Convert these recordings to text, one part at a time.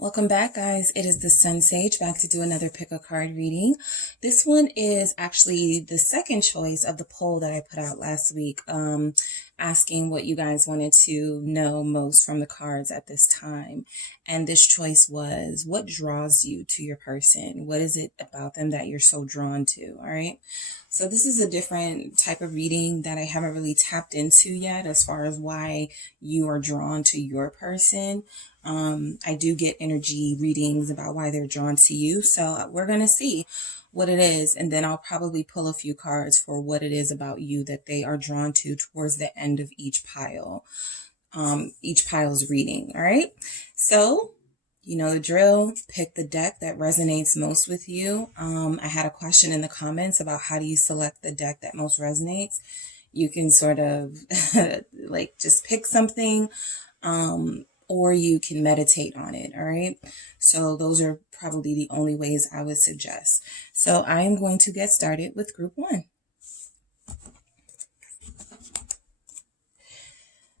Welcome back, guys. It is the SunSage back to do another pick a card reading. This one is actually the second choice of the poll that I put out last week, asking what you guys wanted to know most from the cards at this time. And this choice was, what draws you to your person? What is it about them that you're so drawn to? All right. So this is a different type of reading that I haven't really tapped into yet as far as why you are drawn to your person. I do get energy readings about why they're drawn to you. So we're going to see what it is. And then I'll probably pull a few cards for what it is about you that they are drawn to towards the end of each pile, each pile's reading. All right. So you know the drill. Pick the deck that resonates most with you. I had a question in the comments about how do you select the deck that most resonates. You can sort of like just pick something, or you can meditate on it. All right. So those are probably the only ways I would suggest. So I am going to get started with group one.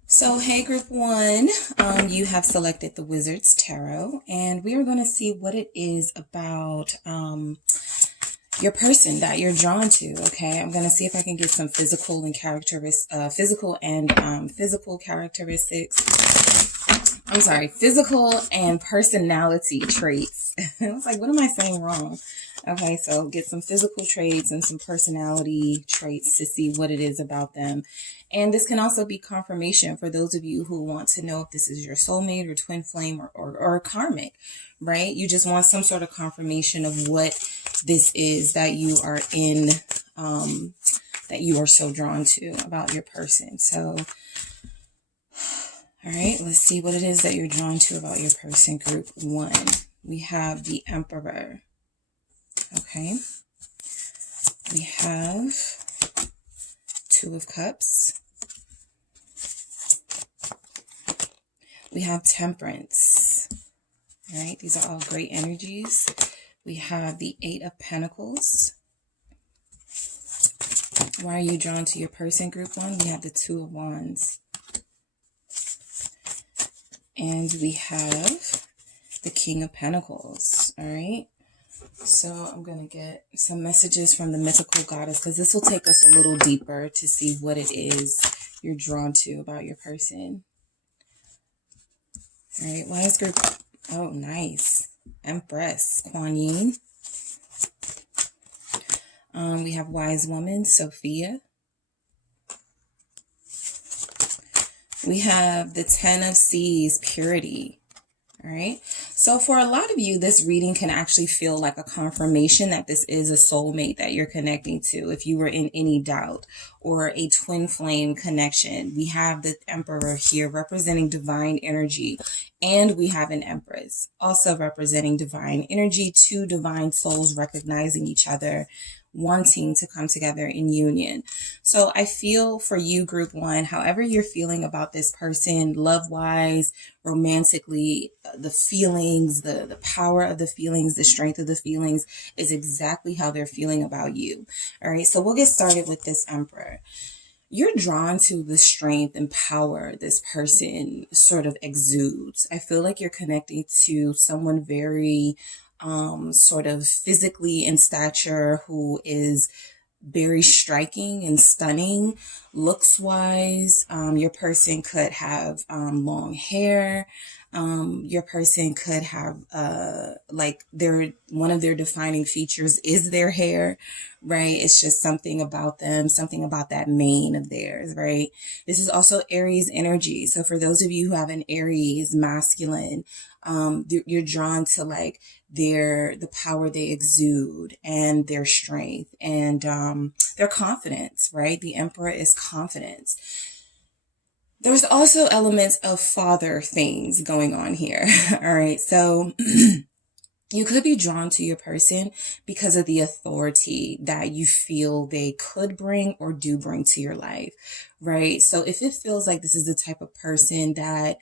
So, hey, group one, you have selected the Wizard's Tarot, and we are going to see what it is about your person that you're drawn to. Okay, I'm going to see if I can get some physical and physical and personality traits. I was like, what am I saying wrong? Okay, so get some physical traits and some personality traits to see what it is about them. And this can also be confirmation for those of you who want to know if this is your soulmate or twin flame or karmic, right? You just want some sort of confirmation of what this is that you are in, that you are so drawn to about your person. So, all right, let's see what it is that you're drawn to about your person, group one. We have the Emperor. Okay. We have Two of Cups. We have Temperance. All right, these are all great energies. We have the Eight of Pentacles. Why are you drawn to your person, group one? We have the Two of Wands. And we have the King of Pentacles. All right. So I'm going to get some messages from the mythical goddess, because this will take us a little deeper to see what it is you're drawn to about your person. All right. Why is group... Oh, nice. Empress, Kuan Yin. We have Wise Woman, Sophia. We have the Ten of Seas, Purity. All right. So for a lot of you, this reading can actually feel like a confirmation that this is a soulmate that you're connecting to. If you were in any doubt, or a twin flame connection, we have the Emperor here representing divine energy. And we have an Empress also representing divine energy, two divine souls recognizing each other, wanting to come together in union. So I feel for you, group one, however you're feeling about this person, love-wise, romantically, the feelings, the power of the feelings, the strength of the feelings is exactly how they're feeling about you. All right, so we'll get started with this Emperor. You're drawn to the strength and power this person sort of exudes. I feel like you're connecting to someone very sort of physically in stature, who is very striking and stunning looks wise. Your person could have long hair. Your person could have like one of their defining features is their hair, right? It's just something about them, something about that mane of theirs, right? This is also Aries energy. So for those of you who have an Aries masculine, you're drawn to like the power they exude and their strength and their confidence, right? The Emperor is confidence. There's also elements of father things going on here. All right. So you could be drawn to your person because of the authority that you feel they could bring or do bring to your life, right? So if it feels like this is the type of person that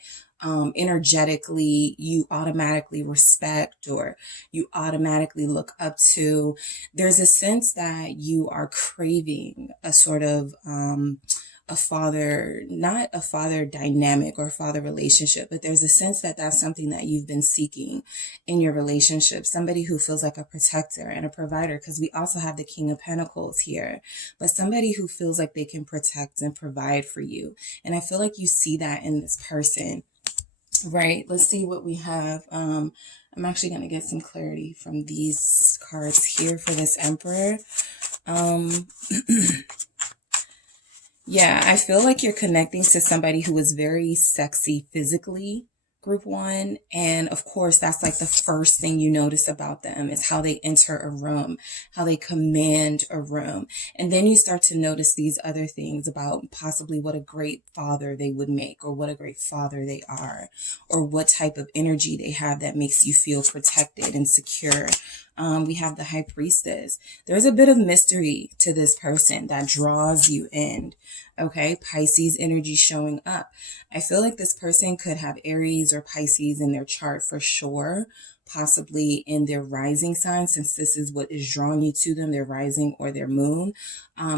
energetically you automatically respect or you automatically look up to, there's a sense that you are craving a sort of a father, not a father dynamic or father relationship, but there's a sense that that's something that you've been seeking in your relationship. Somebody who feels like a protector and a provider, because we also have the King of Pentacles here, but somebody who feels like they can protect and provide for you. And I feel like you see that in this person, right? Let's see what we have. I'm actually going to get some clarity from these cards here for this Emperor. Yeah, I feel like you're connecting to somebody who is very sexy physically, group one. And of course, that's like the first thing you notice about them is how they enter a room, how they command a room. And then you start to notice these other things about possibly what a great father they would make, or what a great father they are, or what type of energy they have that makes you feel protected and secure. We have the High Priestess. There's a bit of mystery to this person that draws you in. Okay, Pisces energy showing up. I feel like this person could have Aries or Pisces in their chart for sure, possibly in their rising sign, since this is what is drawing you to them, their rising or their moon.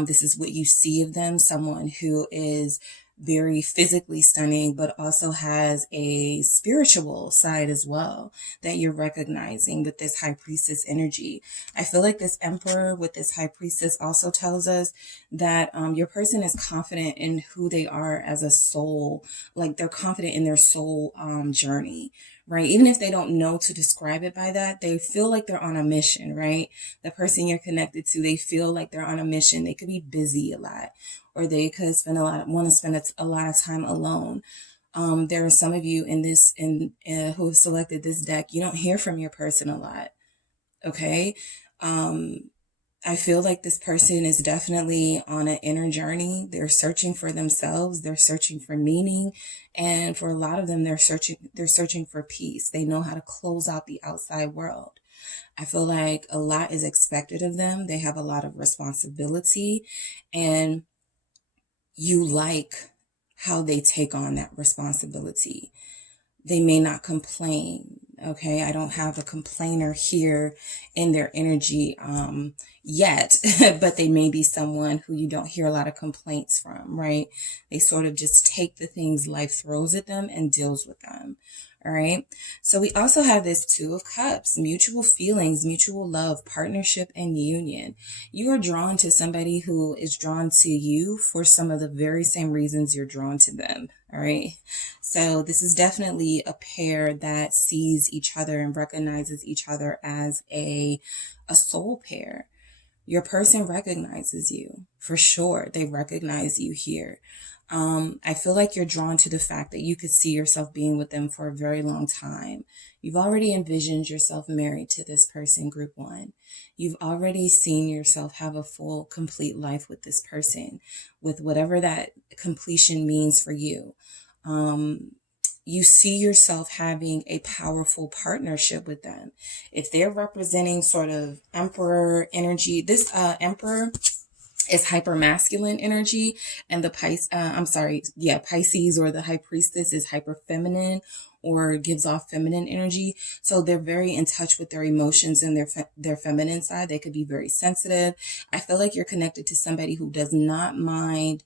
This is what you see of them, someone who is very physically stunning, but also has a spiritual side as well that you're recognizing with this High Priestess energy. I feel like this Emperor with this High Priestess also tells us that your person is confident in who they are as a soul, like they're confident in their soul journey, right? Even if they don't know to describe it by that, they feel like they're on a mission, right? The person you're connected to, they feel like they're on a mission. They could be busy a lot, or they could want to spend a lot of time alone. There are some of you in this, who have selected this deck. You don't hear from your person a lot. Okay. I feel like this person is definitely on an inner journey. They're searching for themselves. They're searching for meaning. And for a lot of them, they're searching for peace. They know how to close out the outside world. I feel like a lot is expected of them. They have a lot of responsibility, and you like how they take on that responsibility. They may not complain. Okay, I don't have a complainer here in their energy yet, but they may be someone who you don't hear a lot of complaints from, right? They sort of just take the things life throws at them and deals with them. All right. So we also have this Two of Cups, mutual feelings, mutual love, partnership, and union. You are drawn to somebody who is drawn to you for some of the very same reasons you're drawn to them. All right. So this is definitely a pair that sees each other and recognizes each other as a soul pair. Your person recognizes you for sure. They recognize you here. I feel like you're drawn to the fact that you could see yourself being with them for a very long time. You've already envisioned yourself married to this person, group one. You've already seen yourself have a full, complete life with this person, with whatever that completion means for you. You see yourself having a powerful partnership with them. If they're representing sort of Emperor energy, this Emperor is hyper masculine energy, and the Pisces or the High Priestess is hyper feminine or gives off feminine energy. So they're very in touch with their emotions and their feminine side. They could be very sensitive. I feel like you're connected to somebody who does not mind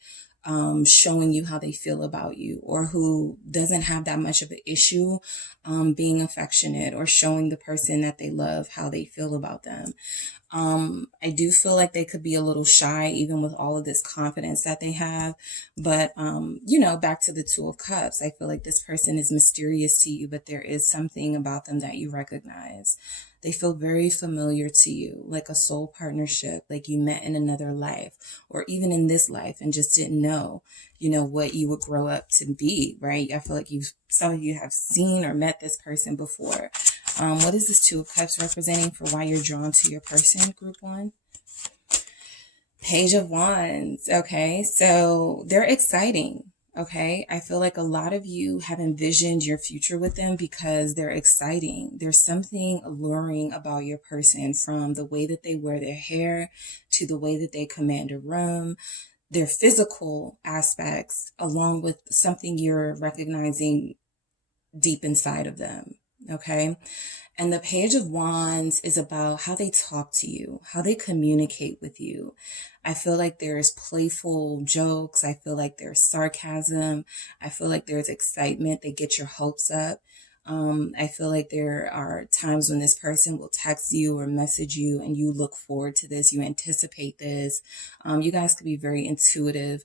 showing you how they feel about you, or who doesn't have that much of an issue being affectionate or showing the person that they love how they feel about them. I do feel like they could be a little shy, even with all of this confidence that they have. But, back to the Two of Cups, I feel like this person is mysterious to you, but there is something about them that you recognize. They feel very familiar to you, like a soul partnership, like you met in another life, or even in this life and just didn't know, what you would grow up to be, right? I feel like some of you have seen or met this person before. What is this Two of Cups representing for why you're drawn to your person, group one? Page of Wands. Okay, so they're exciting. Okay, I feel like a lot of you have envisioned your future with them because they're exciting. There's something alluring about your person, from the way that they wear their hair to the way that they command a room, their physical aspects, along with something you're recognizing deep inside of them. Okay. And the Page of Wands is about how they talk to you, how they communicate with you. I feel like there's playful jokes. I feel like there's sarcasm. I feel like there's excitement. They get your hopes up. I feel like there are times when this person will text you or message you and you look forward to this. You anticipate this. You guys could be very intuitive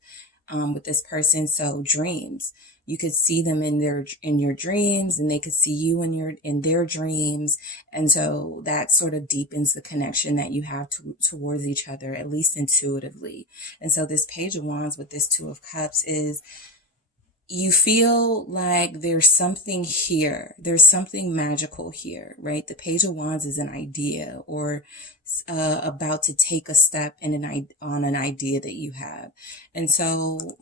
with this person. So dreams. You could see them in your dreams, and they could see you in their dreams. And so that sort of deepens the connection that you have towards each other, at least intuitively. And so this Page of Wands with this Two of Cups is, you feel like there's something here. There's something magical here, right? The Page of Wands is an idea, or about to take a step on an idea that you have. And so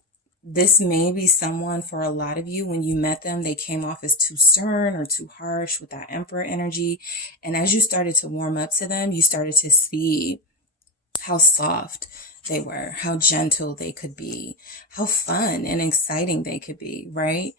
this may be someone, for a lot of you, when you met them, they came off as too stern or too harsh with that Emperor energy. And as you started to warm up to them, you started to see how soft they were, how gentle they could be, how fun and exciting they could be, right?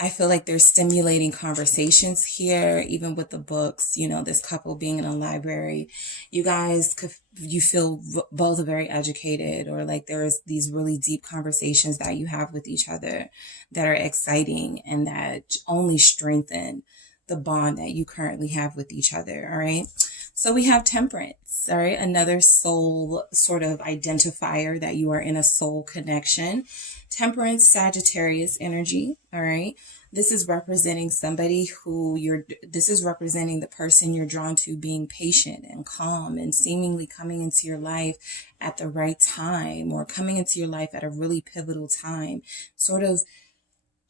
I feel like there's stimulating conversations here, even with the books, this couple being in a library. You guys you feel both very educated, or like there's these really deep conversations that you have with each other that are exciting and that only strengthen the bond that you currently have with each other. All right. So we have Temperance. All right. Another soul sort of identifier that you are in a soul connection. Temperance, Sagittarius energy. All right. This is representing somebody this is representing the person you're drawn to being patient and calm and seemingly coming into your life at the right time, or coming into your life at a really pivotal time, sort of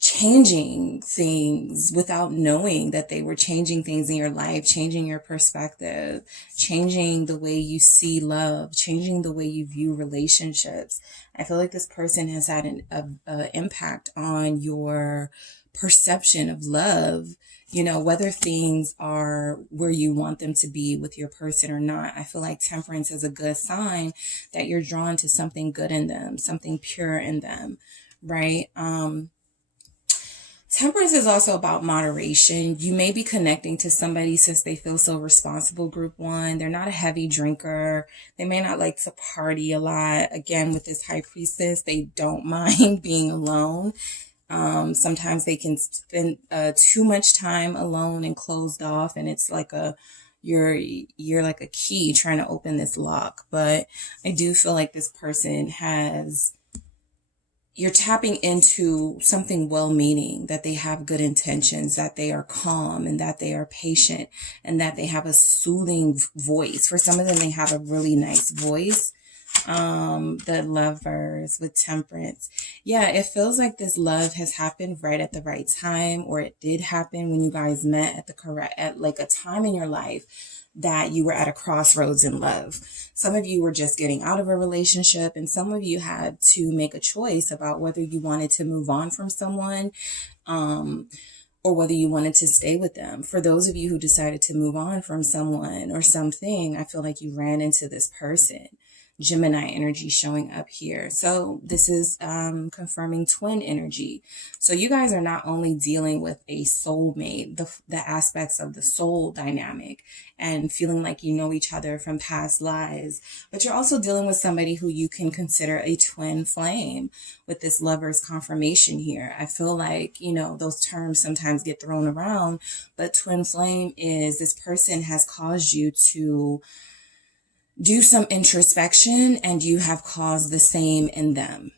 changing things without knowing that they were changing things in your life, changing your perspective, changing the way you see love, changing the way you view relationships. I feel like this person has had an impact on your perception of love, whether things are where you want them to be with your person or not. I feel like Temperance is a good sign that you're drawn to something good in them, something pure in them, right? Temperance is also about moderation. You may be connecting to somebody since they feel so responsible, group one. They're not a heavy drinker. They may not like to party a lot. Again, with this High Priestess, they don't mind being alone. Sometimes they can spend too much time alone and closed off, and it's like you're like a key trying to open this lock. But I do feel like this person you're tapping into something well-meaning, that they have good intentions, that they are calm, and that they are patient, and that they have a soothing voice. For some of them, they have a really nice voice. The Lovers with Temperance. Yeah, it feels like this love has happened right at the right time, or it did happen when you guys met at like a time in your life that you were at a crossroads in love. Some of you were just getting out of a relationship, and some of you had to make a choice about whether you wanted to move on from someone, or whether you wanted to stay with them. For those of you who decided to move on from someone or something, I feel like you ran into this person. Gemini energy showing up here. So this is confirming twin energy. So you guys are not only dealing with a soulmate, the aspects of the soul dynamic and feeling like you know each other from past lives, but you're also dealing with somebody who you can consider a twin flame with this Lover's confirmation here. I feel like, those terms sometimes get thrown around, but twin flame is this person has caused you to do some introspection, and you have caused the same in them.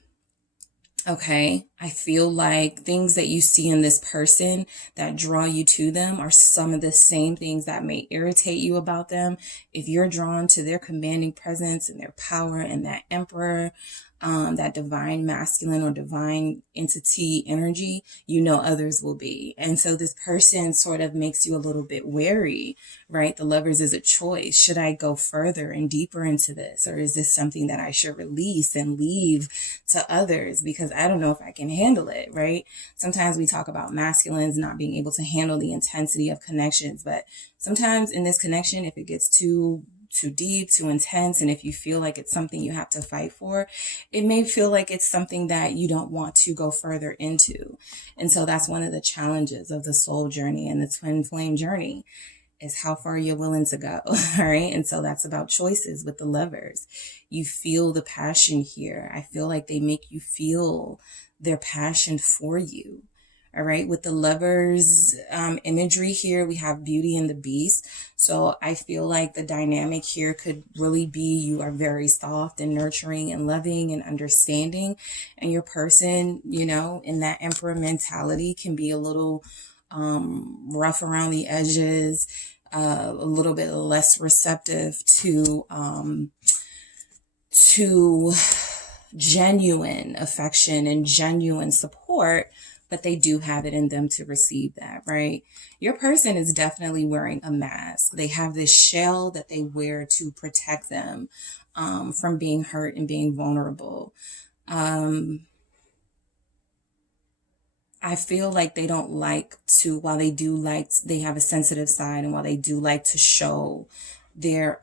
Okay. I feel like things that you see in this person that draw you to them are some of the same things that may irritate you about them. If you're drawn to their commanding presence and their power and that Emperor, that divine masculine or divine entity energy, others will be. And so this person sort of makes you a little bit wary, right? The Lovers is a choice. Should I go further and deeper into this? Or is this something that I should release and leave to others? Because I don't know if I can handle it, right? Sometimes we talk about masculines not being able to handle the intensity of connections, but sometimes in this connection, if it gets too deep, too intense. And if you feel like it's something you have to fight for, it may feel like it's something that you don't want to go further into. And so that's one of the challenges of the soul journey and the twin flame journey, is how far you're willing to go. All right. And so that's about choices with the Lovers. You feel the passion here. I feel like they make you feel their passion for you. All right. With the Lovers imagery here, we have Beauty and the Beast. So I feel like the dynamic here could really be you are very soft and nurturing and loving and understanding. And your person, you know, in that Emperor mentality can be a little rough around the edges, a little bit less receptive to genuine affection and genuine support, but they do have it in them to receive that, right? Your person is definitely wearing a mask. They have this shell that they wear to protect them from being hurt and being vulnerable. I feel like they don't like to, while they do like, they have a sensitive side, and while they do like to show their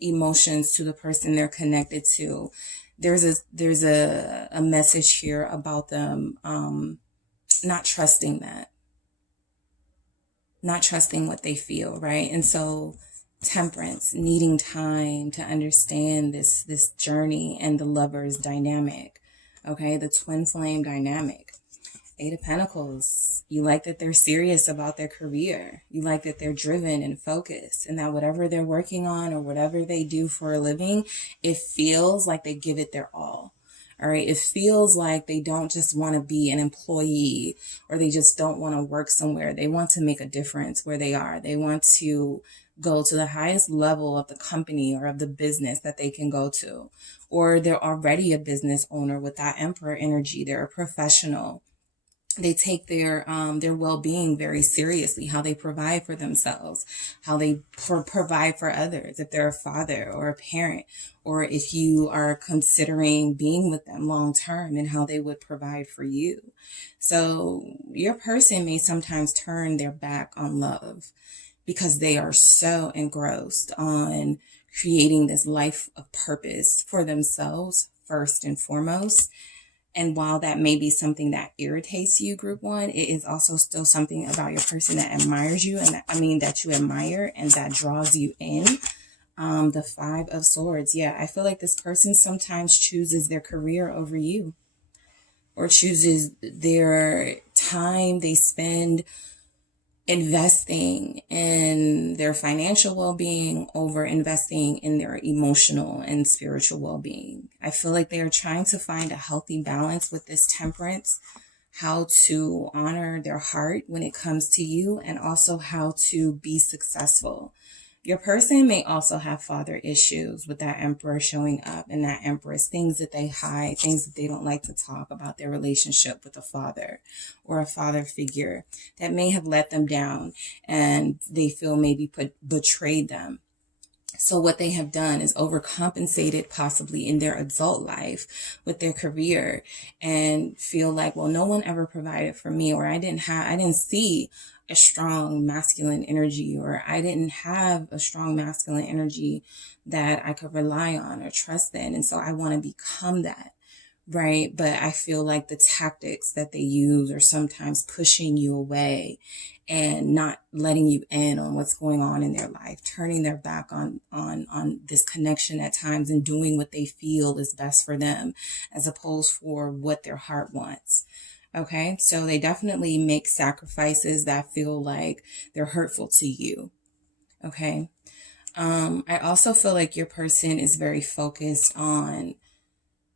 emotions to the person they're connected to, there's a message here about them not trusting that, not trusting what they feel, right? And so Temperance, needing time to understand this journey and the Lovers dynamic, okay? The twin flame dynamic. Eight of Pentacles, you like that they're serious about their career. You like that they're driven and focused, and that whatever they're working on or whatever they do for a living, it feels like they give it their all. All right. It feels like they don't just want to be an employee, or they just don't want to work somewhere. They want to make a difference where they are. They want to go to the highest level of the company or of the business that they can go to, or they're already a business owner with that Emperor energy. They're a professional. They take their well-being very seriously, how they provide for themselves, how they provide for others, if they're a father or a parent, or if you are considering being with them long term, and how they would provide for you. So your person may sometimes turn their back on love because they are so engrossed on creating this life of purpose for themselves first and foremost. And while that may be something that irritates you, group one, it is also still something about your person that admires you, and that you admire and that draws you in. The Five of Swords. Yeah, I feel like this person sometimes chooses their career over you, or chooses their time they spend investing in their financial well-being over investing in their emotional and spiritual well-being. I feel like they are trying to find a healthy balance with this Temperance, how to honor their heart when it comes to you, and also how to be successful. Your person may also have father issues with that Emperor showing up, and that Empress, things that they hide, things that they don't like to talk about their relationship with a father or a father figure that may have let them down, and they feel maybe betrayed them. So what they have done is overcompensated possibly in their adult life with their career, and feel like, well, no one ever provided for me, or I didn't see a strong masculine energy, or I didn't have a strong masculine energy that I could rely on or trust in. And so I want to become that, right? But I feel like the tactics that they use are sometimes pushing you away and not letting you in on what's going on in their life, turning their back on this connection at times, and doing what they feel is best for them as opposed for what their heart wants. Okay, so they definitely make sacrifices that feel like they're hurtful to you. Okay, I also feel like your person is very focused on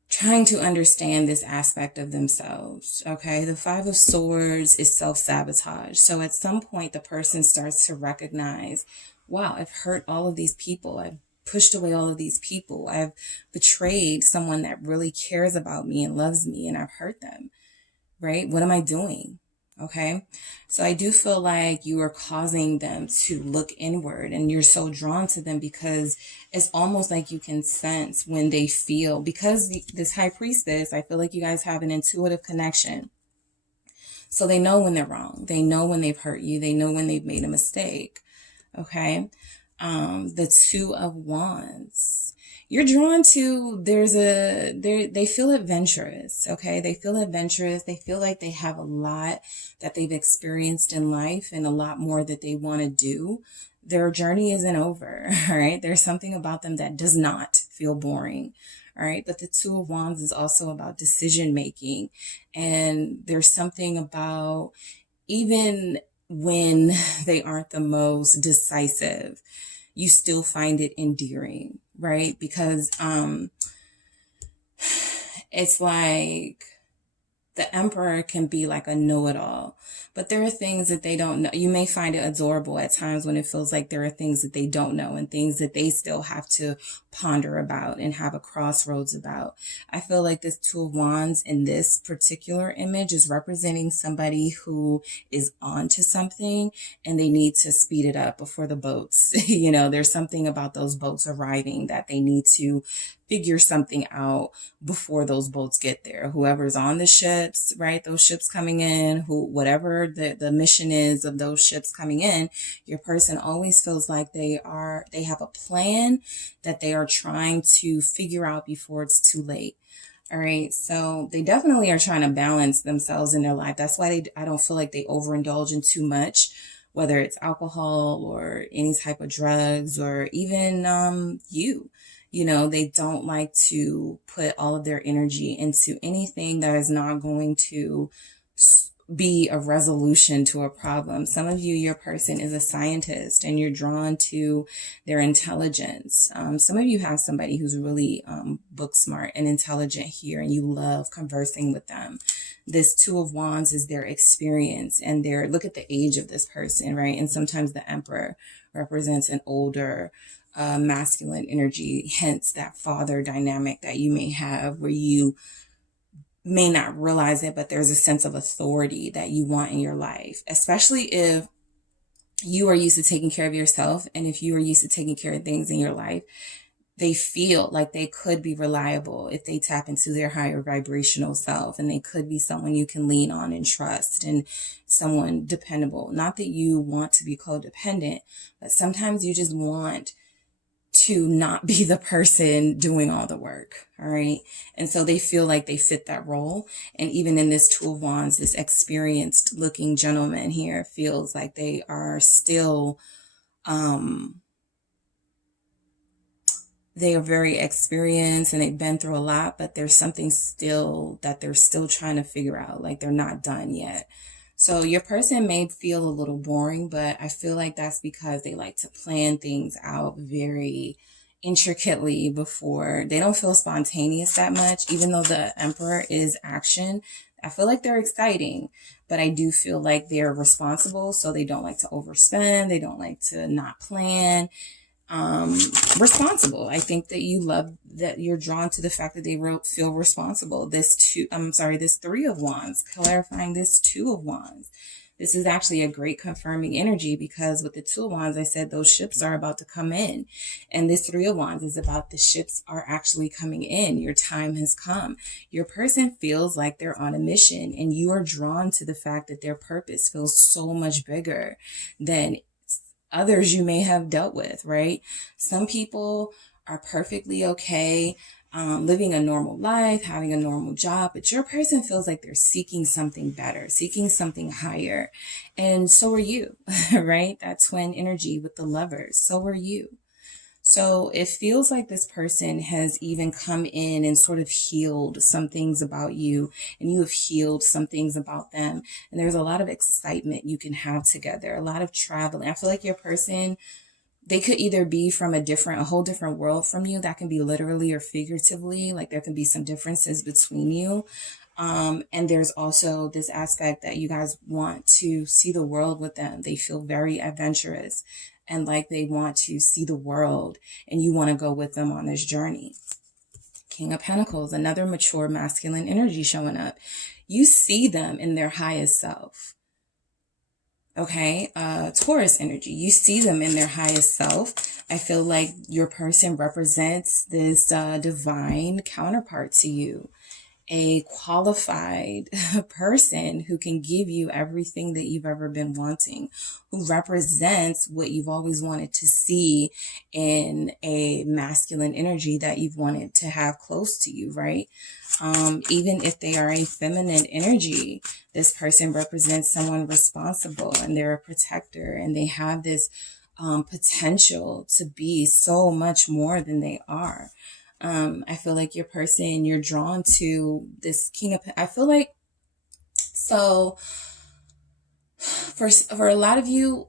trying to understand this aspect of themselves. Okay, the Five of Swords is self-sabotage. So at some point, the person starts to recognize, wow, I've hurt all of these people. I've pushed away all of these people. I've betrayed someone that really cares about me and loves me, and I've hurt them. Right? What am I doing? Okay. So I do feel like you are causing them to look inward, and you're so drawn to them because it's almost like you can sense when they feel, because this High Priestess, I feel like you guys have an intuitive connection. So they know when they're wrong. They know when they've hurt you. They know when they've made a mistake. Okay. The Two of Wands. You're drawn to, they feel adventurous, okay? They feel adventurous. They feel like they have a lot that they've experienced in life and a lot more that they want to do. Their journey isn't over, all right? There's something about them that does not feel boring, all right? But the Two of Wands is also about decision making. And there's something about, even when they aren't the most decisive, you still find it endearing, right? Because it's like the Emperor can be like a know-it-all, but there are things that they don't know. You may find it adorable at times when it feels like there are things that they don't know and things that they still have to ponder about and have a crossroads about. I feel like this Two of Wands in this particular image is representing somebody who is on to something and they need to speed it up before the boats. You know, there's something about those boats arriving that they need to figure something out before those boats get there. Whoever's on the ships, right? Those ships coming in, whatever the mission is of those ships coming in, your person always feels like they have a plan that they are trying to figure out before it's too late. All right. So they definitely are trying to balance themselves in their life. That's why I don't feel like they overindulge in too much, whether it's alcohol or any type of drugs or even you know, they don't like to put all of their energy into anything that is not going to be a resolution to a problem. Some of you, your person is a scientist and you're drawn to their intelligence. Some of you have somebody who's really book smart and intelligent here and you love conversing with them. This Two of Wands is their experience and look at the age of this person, right? And sometimes the Emperor represents an older masculine energy, hence that father dynamic that you may have where you may not realize it, but there's a sense of authority that you want in your life, especially if you are used to taking care of yourself. And if you are used to taking care of things in your life, they feel like they could be reliable if they tap into their higher vibrational self, and they could be someone you can lean on and trust and someone dependable. Not that you want to be codependent, but sometimes you just want to not be the person doing all the work. All right. And so they feel like they fit that role. And even in this Two of Wands, this experienced looking gentleman here feels like they are still, they are very experienced and they've been through a lot, but there's something still that they're still trying to figure out. Like they're not done yet. So your person may feel a little boring, but I feel like that's because they like to plan things out very intricately before. They don't feel spontaneous that much, even though the Emperor is action. I feel like they're exciting, but I do feel like they're responsible. So they don't like to overspend. They don't like to not plan. Responsible. I think that you love that you're drawn to the fact that they feel responsible. This Three of Wands, clarifying this Two of Wands. This is actually a great confirming energy because with the Two of Wands, I said those ships are about to come in. And this Three of Wands is about the ships are actually coming in. Your time has come. Your person feels like they're on a mission and you are drawn to the fact that their purpose feels so much bigger than others you may have dealt with, right? Some people are perfectly okay living a normal life, having a normal job, but your person feels like they're seeking something better, seeking something higher. And so are you, right? That twin energy with the Lovers. So are you. So it feels like this person has even come in and sort of healed some things about you, and you have healed some things about them. And there's a lot of excitement you can have together, a lot of traveling. I feel like your person, they could either be from a whole different world from you. That can be literally or figuratively, like there can be some differences between you. And there's also this aspect that you guys want to see the world with them. They feel very adventurous and like they want to see the world and you want to go with them on this journey. King of Pentacles, another mature masculine energy showing up. You see them in their highest self. Okay. Taurus energy. You see them in their highest self. I feel like your person represents this divine counterpart to you. a qualified person who can give you everything that you've ever been wanting, who represents what you've always wanted to see in a masculine energy that you've wanted to have close to you, right? Even if they are a feminine energy, this person represents someone responsible, and they're a protector, and they have this potential to be so much more than they are. I feel like your person, you're drawn to this king of, I feel like, so for a lot of you,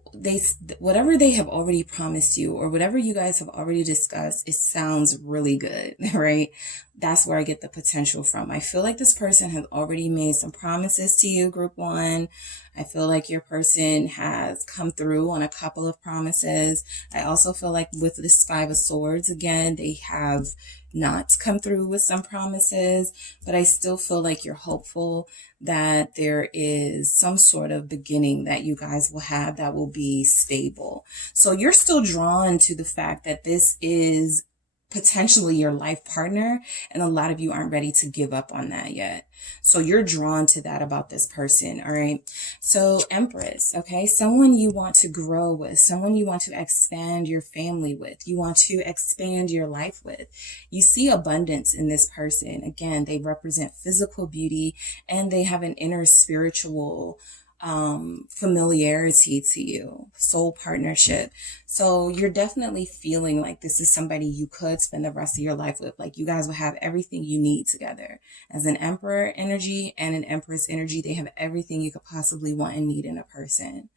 whatever they have already promised you, or whatever you guys have already discussed, it sounds really good, right? That's where I get the potential from. I feel like this person has already made some promises to you, group one. I feel like your person has come through on a couple of promises. I also feel like with this Five of Swords, again, they have not come through with some promises, but I still feel like you're hopeful that there is some sort of beginning that you guys will have that will be stable. So you're still drawn to the fact that this is potentially your life partner, and a lot of you aren't ready to give up on that yet. So you're drawn to that about this person, all right? So Empress, okay? Someone you want to grow with, someone you want to expand your family with, you want to expand your life with. You see abundance in this person. Again, they represent physical beauty, and they have an inner spiritual familiarity to you, soul partnership. So you're definitely feeling like this is somebody you could spend the rest of your life with. Like you guys will have everything you need together. As an Emperor energy and an Empress energy, they have everything you could possibly want and need in a person.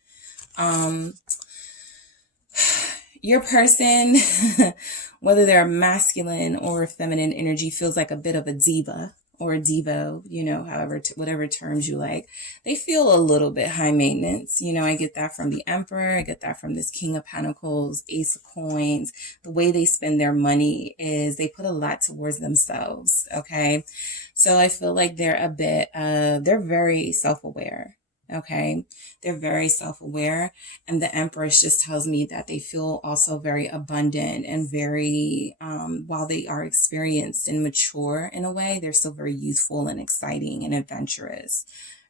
Your person, whether they're masculine or feminine energy, feels like a bit of a diva or a divo, you know, however, whatever terms you like. They feel a little bit high maintenance. You know, I get that from the Emperor. I get that from this King of Pentacles, Ace of Coins. The way they spend their money is they put a lot towards themselves. Okay. So I feel like they're a bit, they're very self-aware. Okay. They're very self-aware. And the Empress just tells me that they feel also very abundant and very, while they are experienced and mature in a way, they're still very youthful and exciting and adventurous.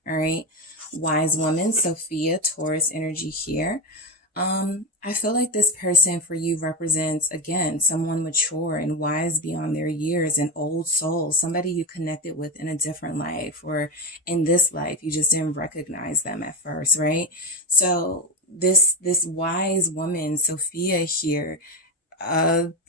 All right. Wise woman, Sophia, Taurus energy here. I feel like this person for you represents, again, someone mature and wise beyond their years, an old soul, somebody you connected with in a different life, or in this life, you just didn't recognize them at first, right? So this wise woman, Sophia here,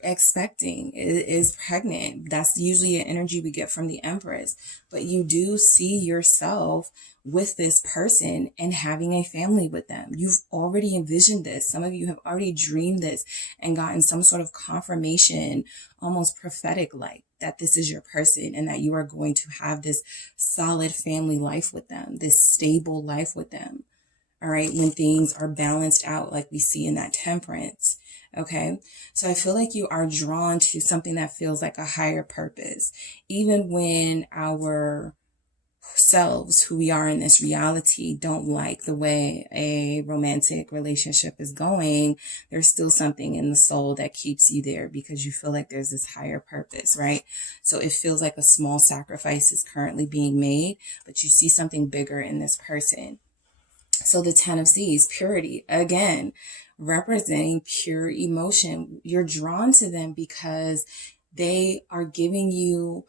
expecting is pregnant. That's usually an energy we get from the Empress, but you do see yourself with this person and having a family with them. You've already envisioned this. Some of you have already dreamed this and gotten some sort of confirmation, almost prophetic like, that this is your person and that you are going to have this solid family life with them, this stable life with them. All right. When things are balanced out, like we see in that Temperance. Okay. So I feel like you are drawn to something that feels like a higher purpose, even when our selves, who we are in this reality, don't like the way a romantic relationship is going. There's still something in the soul that keeps you there because you feel like there's this higher purpose, right? So it feels like a small sacrifice is currently being made, but you see something bigger in this person. So the Ten of Seas, purity, again, representing pure emotion. You're drawn to them because they are giving you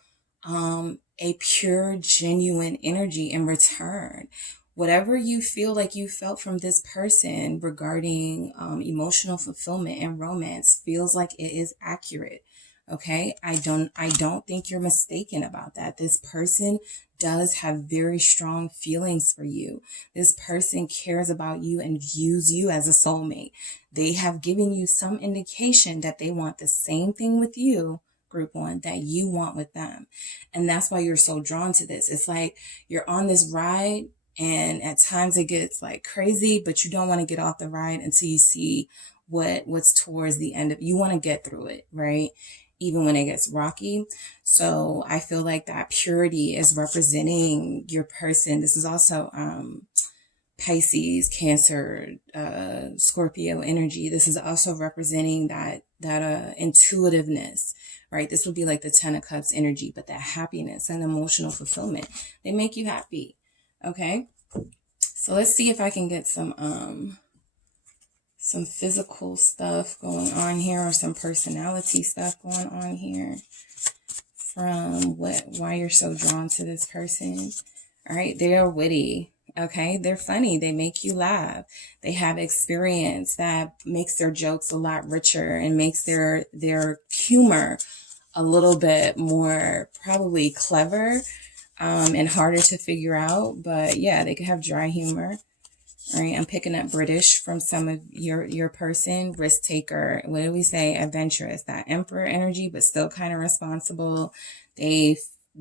a pure, genuine energy in return. Whatever you feel like you felt from this person regarding emotional fulfillment and romance feels like it is accurate. Okay, I don't think you're mistaken about that. This person does have very strong feelings for you. This person cares about you and views you as a soulmate. They have given you some indication that they want the same thing with you, group one, that you want with them. And that's why you're so drawn to this. It's like you're on this ride, and at times it gets like crazy, but you don't want to get off the ride until you see what's towards the end of. You want to get through it, right? Even when it gets rocky. So I feel like that purity is representing your person. This is also Pisces, Cancer, Scorpio energy. This is also representing that intuitiveness, right? This would be like the 10 of Cups energy, but that happiness and emotional fulfillment, they make you happy, okay? So let's see if I can get some physical stuff going on here, or some personality stuff going on here from why you're so drawn to this person. All right, they're witty. Okay, they're funny. They make you laugh. They have experience that makes their jokes a lot richer and makes their humor a little bit more probably clever and harder to figure out. But yeah, they could have dry humor. All right, I'm picking up British from some of your person. Risk taker. What do we say? Adventurous. That Emperor energy, but still kind of responsible. They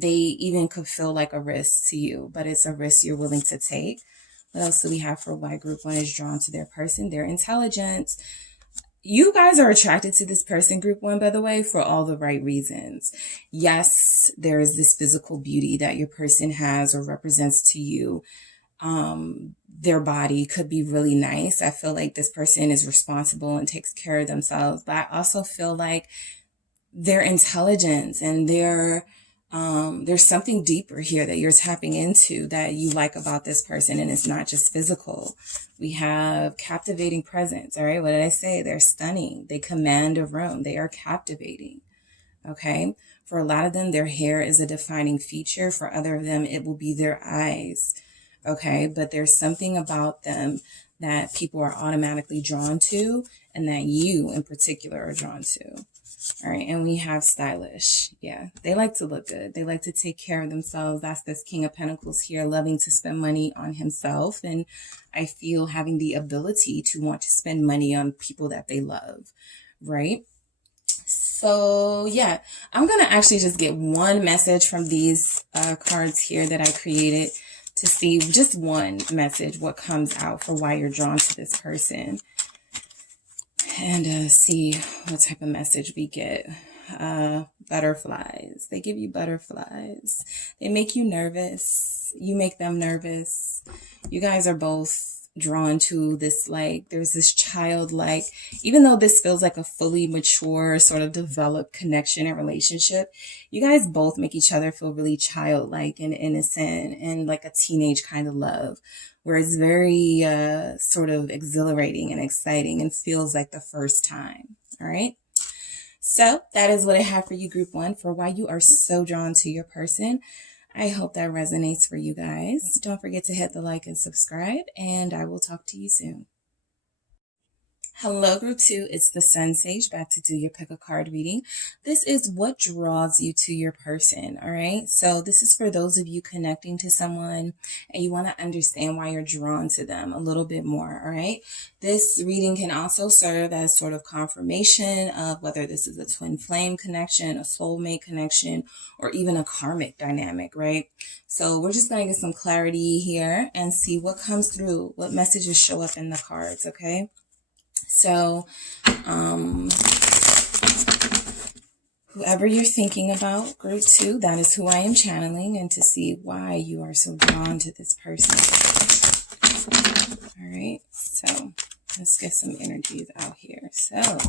even could feel like a risk to you, but it's a risk you're willing to take. What else do we have for why group 1 is drawn to their person? Their intelligence. You guys are attracted to this person, group 1, by the way, for all the right reasons. Yes, there is this physical beauty that your person has or represents to you. Their body could be really nice. I feel like this person is responsible and takes care of themselves, but I also feel like their intelligence and there's something deeper here that you're tapping into that you like about this person, and it's not just physical. We have captivating presence. All right, what did I say? They're stunning. They command a room. They are captivating. Okay, for a lot of them, their hair is a defining feature. For other of them, it will be their eyes. Okay, but there's something about them that people are automatically drawn to, and that you in particular are drawn to. All right, and we have stylish. Yeah, they like to look good. They like to take care of themselves. That's this King of Pentacles here, loving to spend money on himself. And I feel having the ability to want to spend money on people that they love, right? So yeah, I'm going to actually just get one message from these cards here that I created to see just one message, what comes out for why you're drawn to this person. And see what type of message we get. Butterflies. They give you butterflies. They make you nervous. You make them nervous. You guys are both drawn to this, like, there's this childlike, even though this feels like a fully mature, sort of developed connection and relationship, you guys both make each other feel really childlike and innocent and like a teenage kind of love, where it's very sort of exhilarating and exciting and feels like the first time. All right. So that is what I have for you, group 1, for why you are so drawn to your person. I hope that resonates for you guys. Don't forget to hit the like and subscribe, and I will talk to you soon. Hello, group 2. It's the SunSage, back to do your pick a card reading. This is what draws you to your person, all right? So this is for those of you connecting to someone and you want to understand why you're drawn to them a little bit more, all right? This reading can also serve as sort of confirmation of whether this is a twin flame connection, a soulmate connection, or even a karmic dynamic, right? So we're just going to get some clarity here and see what comes through, what messages show up in the cards, okay? So, whoever you're thinking about, group 2, that is who I am channeling, and to see why you are so drawn to this person. All right, so let's get some energies out here. So,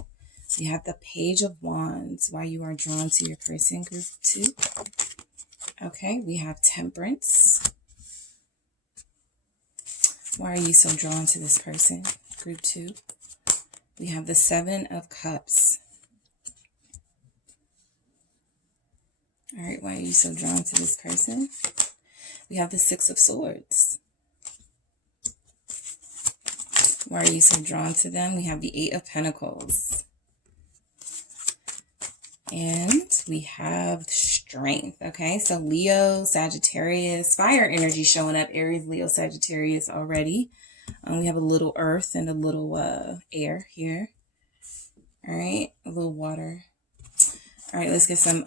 we have the Page of Wands, why you are drawn to your person, group 2. Okay, we have Temperance. Why are you so drawn to this person, group 2? We have the 7 of Cups. All right, why are you so drawn to this person? We have the 6 of Swords. Why are you so drawn to them? We have the 8 of Pentacles. And we have Strength, okay? So Leo, Sagittarius, fire energy showing up. Aries, Leo, Sagittarius already. We have a little earth and a little air here. All right, a little water. All right, let's get some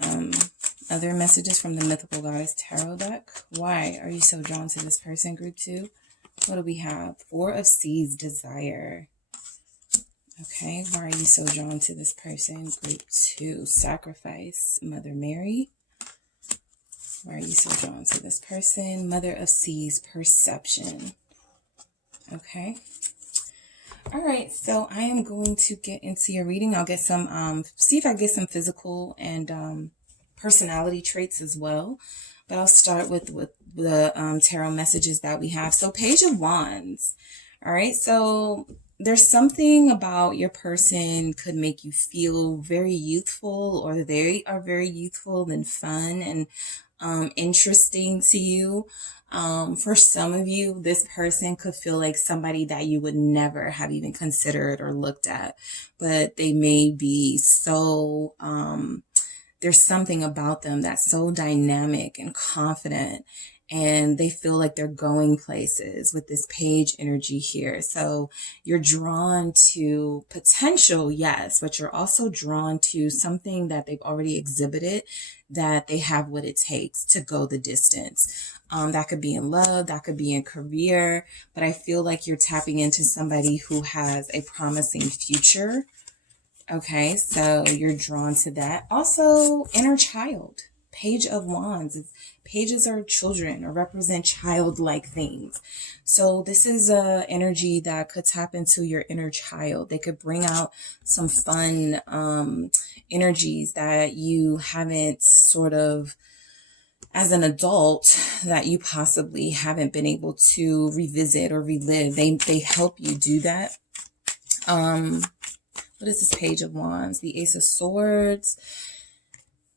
other messages from the Mythical Goddess Tarot deck. Why are you so drawn to this person, group 2? What do we have? 4 of Seas, Desire. Okay, why are you so drawn to this person, group 2? Sacrifice, Mother Mary. Why are you so drawn to this person? Mother of Seas, Perception. Okay. All right, so I am going to get into your reading. I'll get some, see if I get some physical and personality traits as well. But I'll start with the tarot messages that we have. So Page of Wands. All right, so there's something about your person could make you feel very youthful, or they are very youthful and fun and interesting to you. For some of you, this person could feel like somebody that you would never have even considered or looked at, but they may be so, there's something about them that's so dynamic and confident, and they feel like they're going places with this page energy here. So you're drawn to potential, yes, but you're also drawn to something that they've already exhibited, that they have what it takes to go the distance. That could be in love, that could be in career, but I feel like you're tapping into somebody who has a promising future. Okay, so you're drawn to that. Also, inner child. Page of Wands. Pages are children or represent childlike things. So this is a energy that could tap into your inner child. They could bring out some fun energies that you haven't sort of, as an adult, that you possibly haven't been able to revisit or relive. They help you do that. What is this Page of Wands? The Ace of Swords.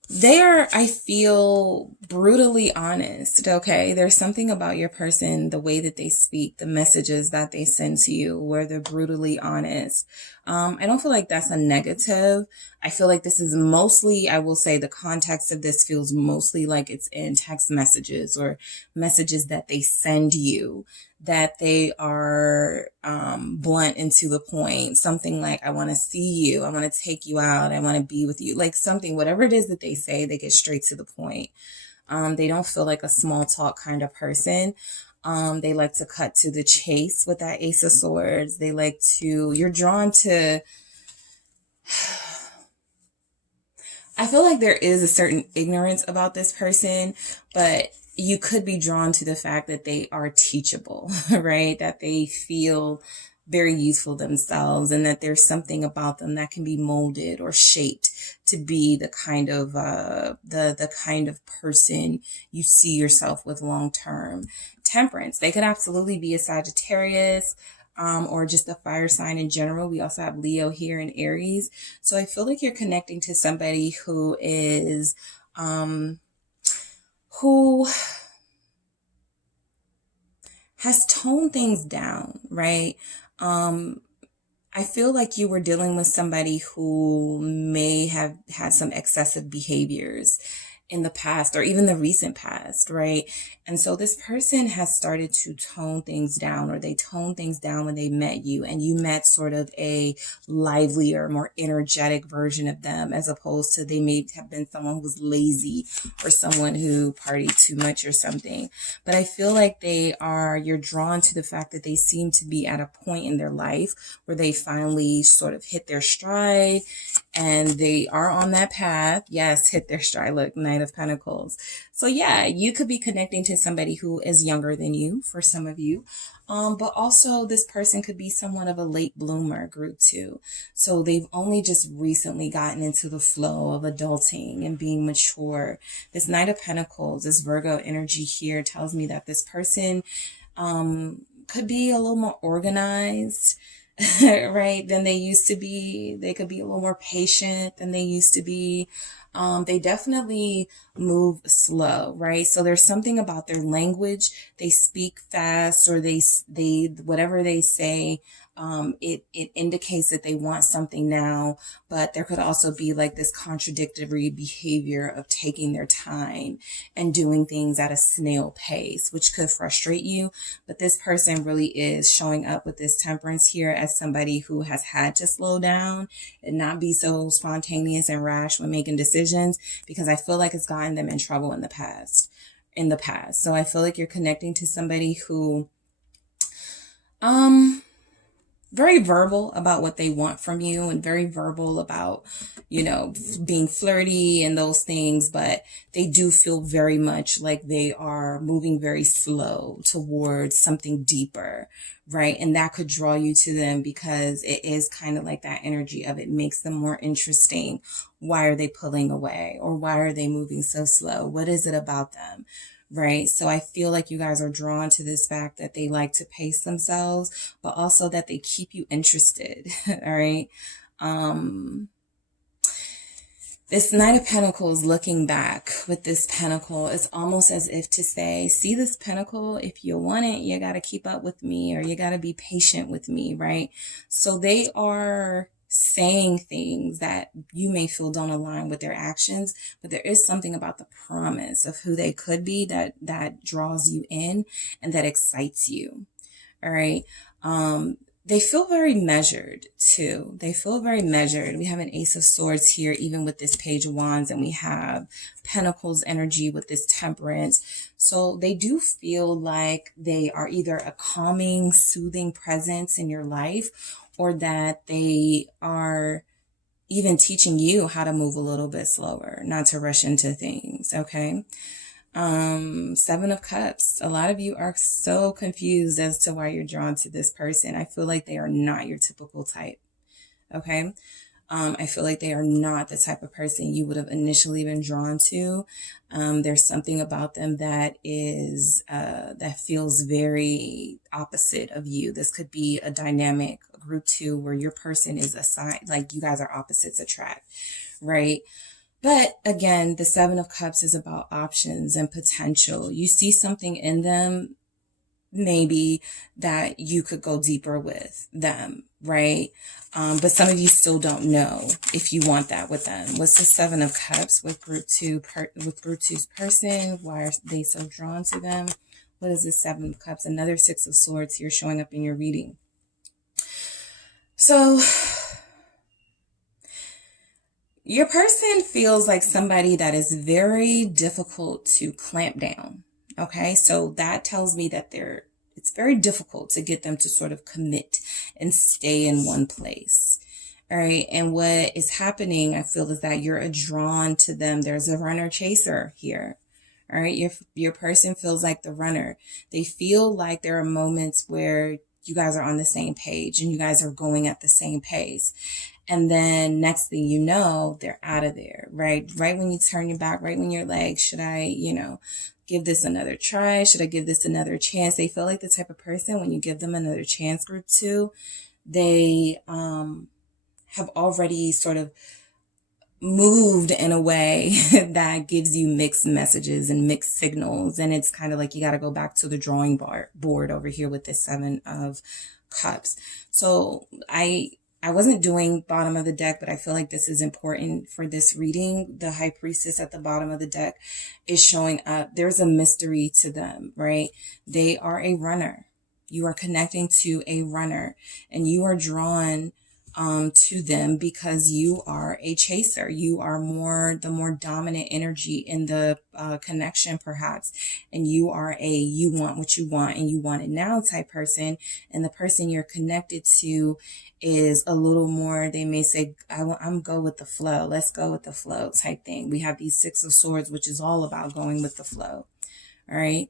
They are, I feel, brutally honest, okay? There's something about your person, the way that they speak, the messages that they send to you, where they're brutally honest. I don't feel like that's a negative. I feel like this is mostly, I will say the context of this feels mostly like it's in text messages or messages that they send you, that they are blunt and to the point. Something like, I want to see you, I want to take you out, I want to be with you. Like something, whatever it is that they say, they get straight to the point. They don't feel like a small talk kind of person. They like to cut to the chase with that Ace of Swords. They like to, you're drawn to, I feel like there is a certain ignorance about this person, but you could be drawn to the fact that they are teachable, right? That they feel very youthful themselves, and that there's something about them that can be molded or shaped to be the kind of the kind of person you see yourself with long term. Temperance. They could absolutely be a Sagittarius, or just a fire sign in general. We also have Leo here and Aries. So I feel like you're connecting to somebody who is who has toned things down, right? I feel like you were dealing with somebody who may have had some excessive behaviors in the past or even the recent past, right? And so this person has started to tone things down, or they toned things down when they met you, and you met sort of a livelier, more energetic version of them, as opposed to they may have been someone who was lazy or someone who partied too much or something. But I feel like you're drawn to the fact that they seem to be at a point in their life where they finally sort of hit their stride, and they are on that path. Yes, hit their stride. Look, Knight of Pentacles. So yeah, you could be connecting to somebody who is younger than you, for some of you. But also this person could be somewhat of a late bloomer group too. So they've only just recently gotten into the flow of adulting and being mature. This Knight of Pentacles, this Virgo energy here tells me that this person could be a little more organized, right, than they used to be. They could be a little more patient than they used to be. They definitely move slow, right? So there's something about their language. They speak fast, or they whatever they say, it indicates that they want something now, but there could also be like this contradictory behavior of taking their time and doing things at a snail pace, which could frustrate you. But this person really is showing up with this Temperance here as somebody who has had to slow down and not be so spontaneous and rash when making decisions, because I feel like it's gotten them in trouble in the past. So I feel like you're connecting to somebody who, very verbal about what they want from you and very verbal about, you know, being flirty and those things, but they do feel very much like they are moving very slow towards something deeper, right? And that could draw you to them because it is kind of like that energy of it makes them more interesting. Why are they pulling away, or why are they moving so slow? What is it about them? Right. So I feel like you guys are drawn to this fact that they like to pace themselves, but also that they keep you interested. All right. This Knight of Pentacles, looking back with this pentacle, it's almost as if to say, see this pentacle, if you want it, you got to keep up with me, or you got to be patient with me, right? So they are saying things that you may feel don't align with their actions, but there is something about the promise of who they could be that draws you in and that excites you. All right. They feel very measured too. They feel very measured. We have an Ace of Swords here, even with this Page of Wands, and we have Pentacles energy with this Temperance. So they do feel like they are either a calming, soothing presence in your life, or that they are even teaching you how to move a little bit slower, not to rush into things. Okay. Seven of Cups. A lot of you are so confused as to why you're drawn to this person. I feel like they are not your typical type. Okay. I feel like they are not the type of person you would have initially been drawn to. There's something about them that is, that feels very opposite of you. This could be a dynamic, a group 2, where your person is assigned, like you guys are opposites attract, right? But again, the Seven of Cups is about options and potential. You see something in them, maybe, that you could go deeper with them, right? But some of you still don't know if you want that with them. What's the Seven of Cups with group 2, with group 2's person? Why are they so drawn to them? What is the Seven of Cups? Another Six of Swords here showing up in your reading. So your person feels like somebody that is very difficult to clamp down. Okay, so that tells me that it's very difficult to get them to sort of commit and stay in one place. All right, and what is happening, I feel, is that you're drawn to them. There's a runner chaser here. All right, your person feels like the runner. They feel like there are moments where you guys are on the same page and you guys are going at the same pace. And then next thing you know, they're out of there, right? Right when you turn your back, right when you're like, should I, give this another try? Should I give this another chance? They feel like the type of person, when you give them another chance, group 2, they have already sort of moved in a way that gives you mixed messages and mixed signals. And it's kind of like you got to go back to the drawing board over here with this Seven of Cups. So I wasn't doing bottom of the deck, but I feel like this is important for this reading. The High Priestess at the bottom of the deck is showing up. There's a mystery to them, right? They are a runner. You are connecting to a runner, and you are drawn to them because you are a chaser. You are the more dominant energy in the connection, perhaps. And you are you want what you want and you want it now type person. And the person you're connected to is a little more, they may say, I'm go with the flow. Let's go with the flow type thing. We have these Six of Swords, which is all about going with the flow. All right.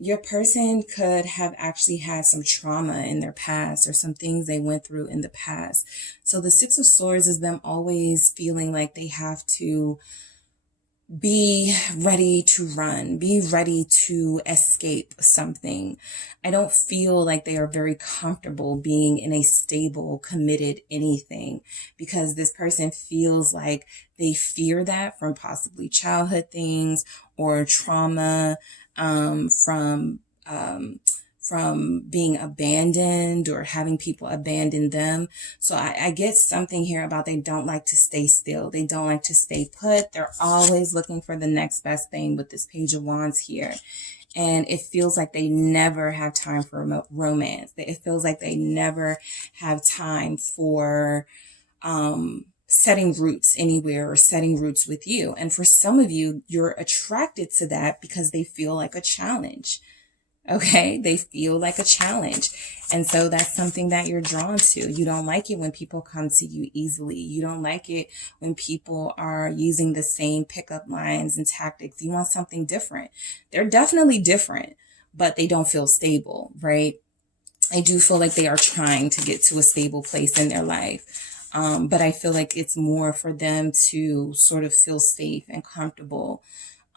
Your person could have actually had some trauma in their past or some things they went through in the past. So the Six of Swords is them always feeling like they have to be ready to run, be ready to escape something. I don't feel like they are very comfortable being in a stable, committed anything, because this person feels like they fear that from possibly childhood things or trauma, from being abandoned or having people abandon them. So I get something here about they don't like to stay still. They don't like to stay put. They're always looking for the next best thing with this Page of Wands here. And it feels like they never have time for romance. It feels like they never have time for setting roots anywhere or setting roots with you. And for some of you, you're attracted to that because they feel like a challenge. Okay, they feel like a challenge. And so that's something that you're drawn to. You don't like it when people come to you easily. You don't like it when people are using the same pickup lines and tactics. You want something different. They're definitely different, but they don't feel stable, right? I do feel like they are trying to get to a stable place in their life. But I feel like it's more for them to sort of feel safe and comfortable,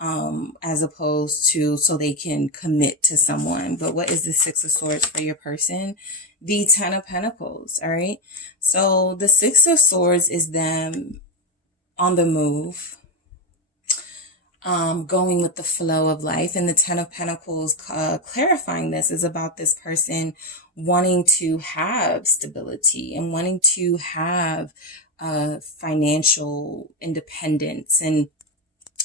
as opposed to so they can commit to someone. But what is the Six of Swords for your person? The Ten of Pentacles, all right? So the Six of Swords is them on the move, going with the flow of life. And the Ten of Pentacles, clarifying this, is about this person wanting to have stability and wanting to have financial independence and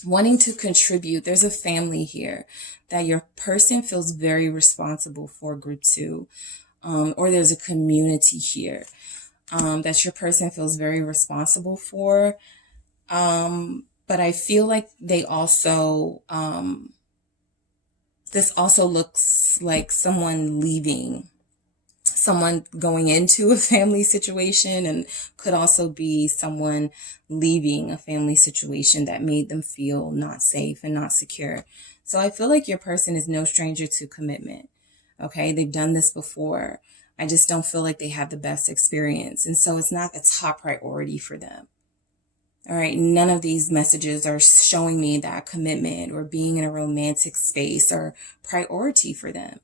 wanting to contribute. There's a family here that your person feels very responsible for, group 2. Or there's a community here that your person feels very responsible for. But I feel like they also, this also looks like someone leaving, someone going into a family situation, and could also be someone leaving a family situation that made them feel not safe and not secure. So I feel like your person is no stranger to commitment. Okay, they've done this before. I just don't feel like they have the best experience. And so it's not a top priority for them. All right, none of these messages are showing me that commitment or being in a romantic space are priority for them.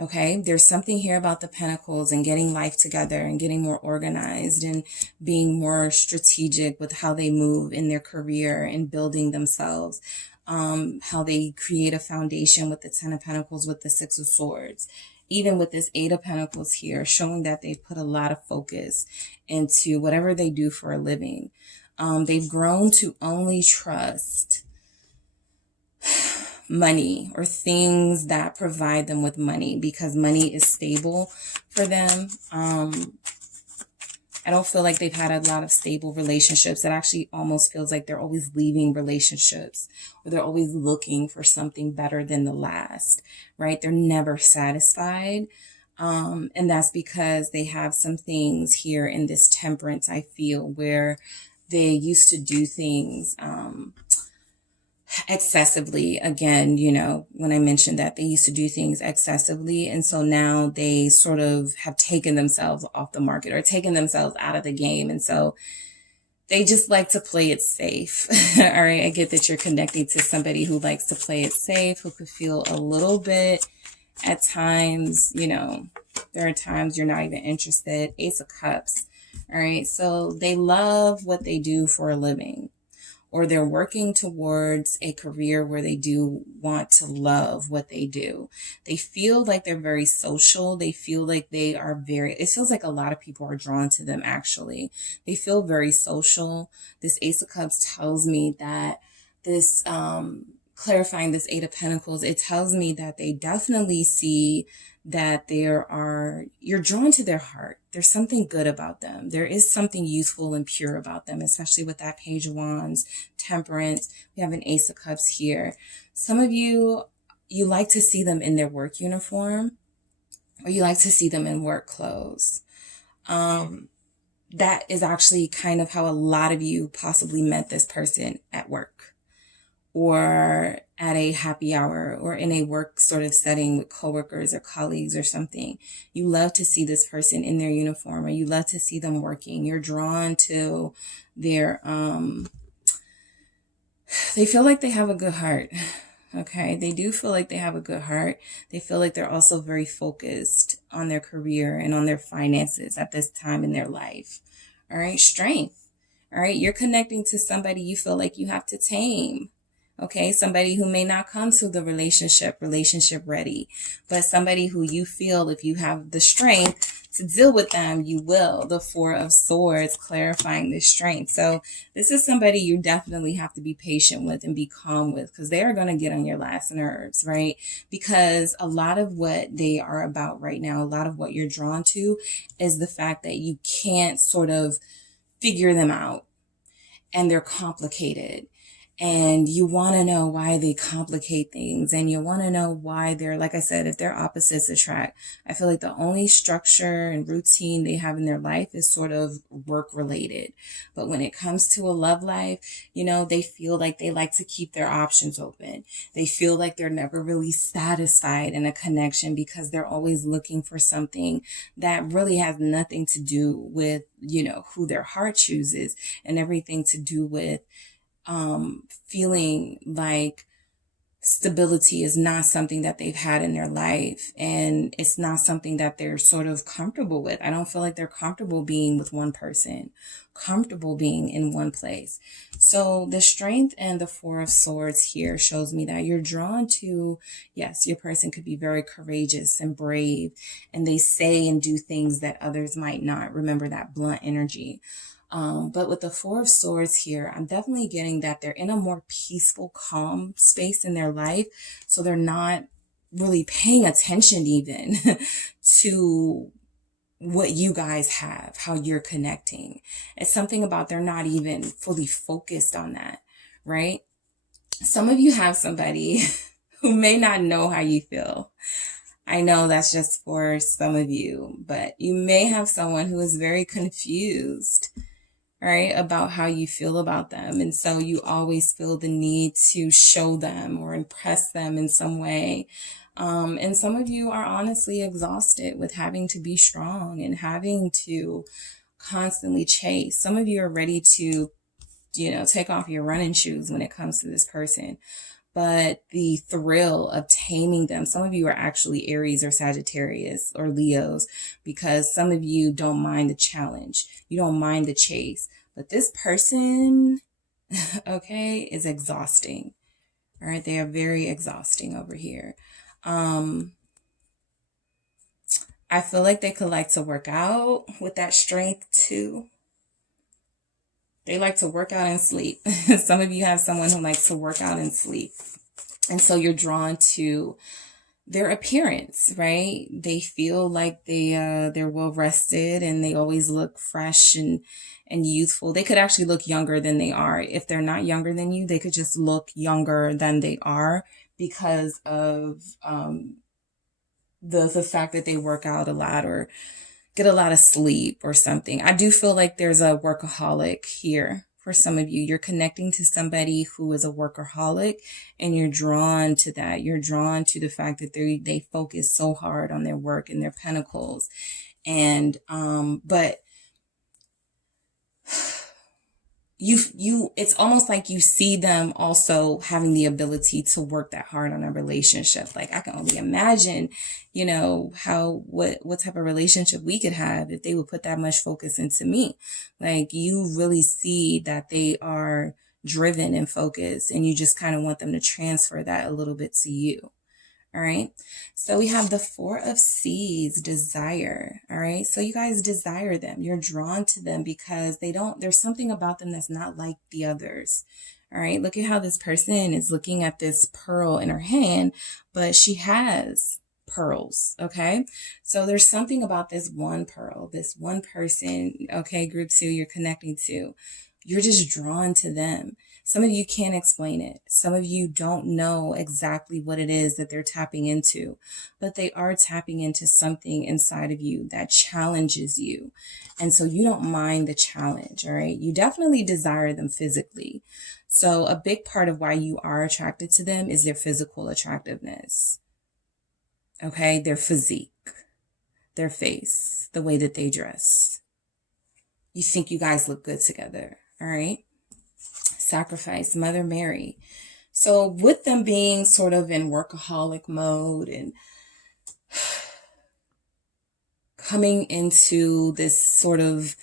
Okay, there's something here about the Pentacles and getting life together and getting more organized and being more strategic with how they move in their career and building themselves. How they create a foundation with the Ten of Pentacles, with the Six of Swords. Even with this Eight of Pentacles here, showing that they put a lot of focus into whatever they do for a living. They've grown to only trust money or things that provide them with money, because money is stable for them. I don't feel like they've had a lot of stable relationships. It actually almost feels like they're always leaving relationships, or they're always looking for something better than the last, right? They're never satisfied. And that's because they have some things here in this Temperance, I feel, where they used to do things excessively. Again, you know, when I mentioned that they used to do things excessively. And so now they sort of have taken themselves off the market or taken themselves out of the game. And so they just like to play it safe. All right. I get that you're connecting to somebody who likes to play it safe, who could feel a little bit at times, you know, there are times you're not even interested. Ace of Cups. All right. So they love what they do for a living, or they're working towards a career where they do want to love what they do. They feel like they're very social. They feel like they are it feels like a lot of people are drawn to them, actually. They feel very social. This Ace of Cups tells me that this, clarifying this Eight of Pentacles, it tells me that they definitely see that you're drawn to their heart. There's something good about them. There is something youthful and pure about them, especially with that Page of Wands, Temperance. We have an Ace of Cups here. Some of you like to see them in their work uniform, or you like to see them in work clothes. That is actually kind of how a lot of you possibly met this person at work, or at a happy hour, or in a work sort of setting with coworkers or colleagues or something. You love to see this person in their uniform, or you love to see them working. You're drawn to their, they feel like they have a good heart. Okay. They do feel like they have a good heart. They feel like they're also very focused on their career and on their finances at this time in their life. All right. Strength. All right. You're connecting to somebody you feel like you have to tame. Okay, somebody who may not come to the relationship ready, but somebody who you feel, if you have the strength to deal with them, you will. The Four of Swords, clarifying this strength. So this is somebody you definitely have to be patient with and be calm with, because they are going to get on your last nerves, right? Because a lot of what they are about right now, a lot of what you're drawn to, is the fact that you can't sort of figure them out, and they're complicated. and you want to know why they complicate things, and you want to know why they're, like I said, if they're opposites attract. I feel like the only structure and routine they have in their life is sort of work related. But when it comes to a love life, you know, they feel like they like to keep their options open. They feel like they're never really satisfied in a connection because they're always looking for something that really has nothing to do with, you know, who their heart chooses, and everything to do with feeling like stability is not something that they've had in their life, and it's not something that they're sort of comfortable with. I don't feel like they're comfortable being with one person, comfortable being in one place. So the Strength and the Four of Swords here shows me that you're drawn to, yes, your person could be very courageous and brave, and they say and do things that others might not. Remember that blunt energy. But with the Four of Swords here, I'm definitely getting that they're in a more peaceful, calm space in their life. So they're not really paying attention even to what you guys have, how you're connecting. It's something about they're not even fully focused on that, right? Some of you have somebody who may not know how you feel. I know that's just for some of you, but you may have someone who is very confused, right, about how you feel about them. And so you always feel the need to show them or impress them in some way. And some of you are honestly exhausted with having to be strong and having to constantly chase. Some of you are ready to, you know, take off your running shoes when it comes to this person. But the thrill of taming them, some of you are actually Aries or Sagittarius or Leos, because some of you don't mind the challenge. You don't mind the chase. But this person, okay, is exhausting. All right, they are very exhausting over here. I feel like they could like to work out with that Strength too. They like to work out and sleep. Some of you have someone who likes to work out and sleep. And so you're drawn to their appearance, right? They feel like they're well rested, and they always look fresh and youthful. They could actually look younger than they are. If they're not younger than you, they could just look younger than they are because of the fact that they work out a lot or get a lot of sleep or something. I do feel like there's a workaholic here for some of you. You're connecting to somebody who is a workaholic, and you're drawn to that. You're drawn to the fact that they focus so hard on their work and their pentacles. And but it's almost like you see them also having the ability to work that hard on a relationship. Like, I can only imagine, you know, what type of relationship we could have if they would put that much focus into me. Like, you really see that they are driven and focused, and you just kind of want them to transfer that a little bit to you. All right. So we have the Four of Seas, desire. All right. So you guys desire them. You're drawn to them because there's something about them that's not like the others. All right. Look at how this person is looking at this pearl in her hand, but she has pearls. Okay. So there's something about this one pearl, this one person. Okay. Group 2, you're connecting to. You're just drawn to them. Some of you can't explain it. Some of you don't know exactly what it is that they're tapping into, but they are tapping into something inside of you that challenges you. And so you don't mind the challenge, all right? You definitely desire them physically. So a big part of why you are attracted to them is their physical attractiveness, okay? Their physique, their face, the way that they dress. You think you guys look good together, all right? Sacrifice, Mother Mary. So with them being sort of in workaholic mode and coming into this sort of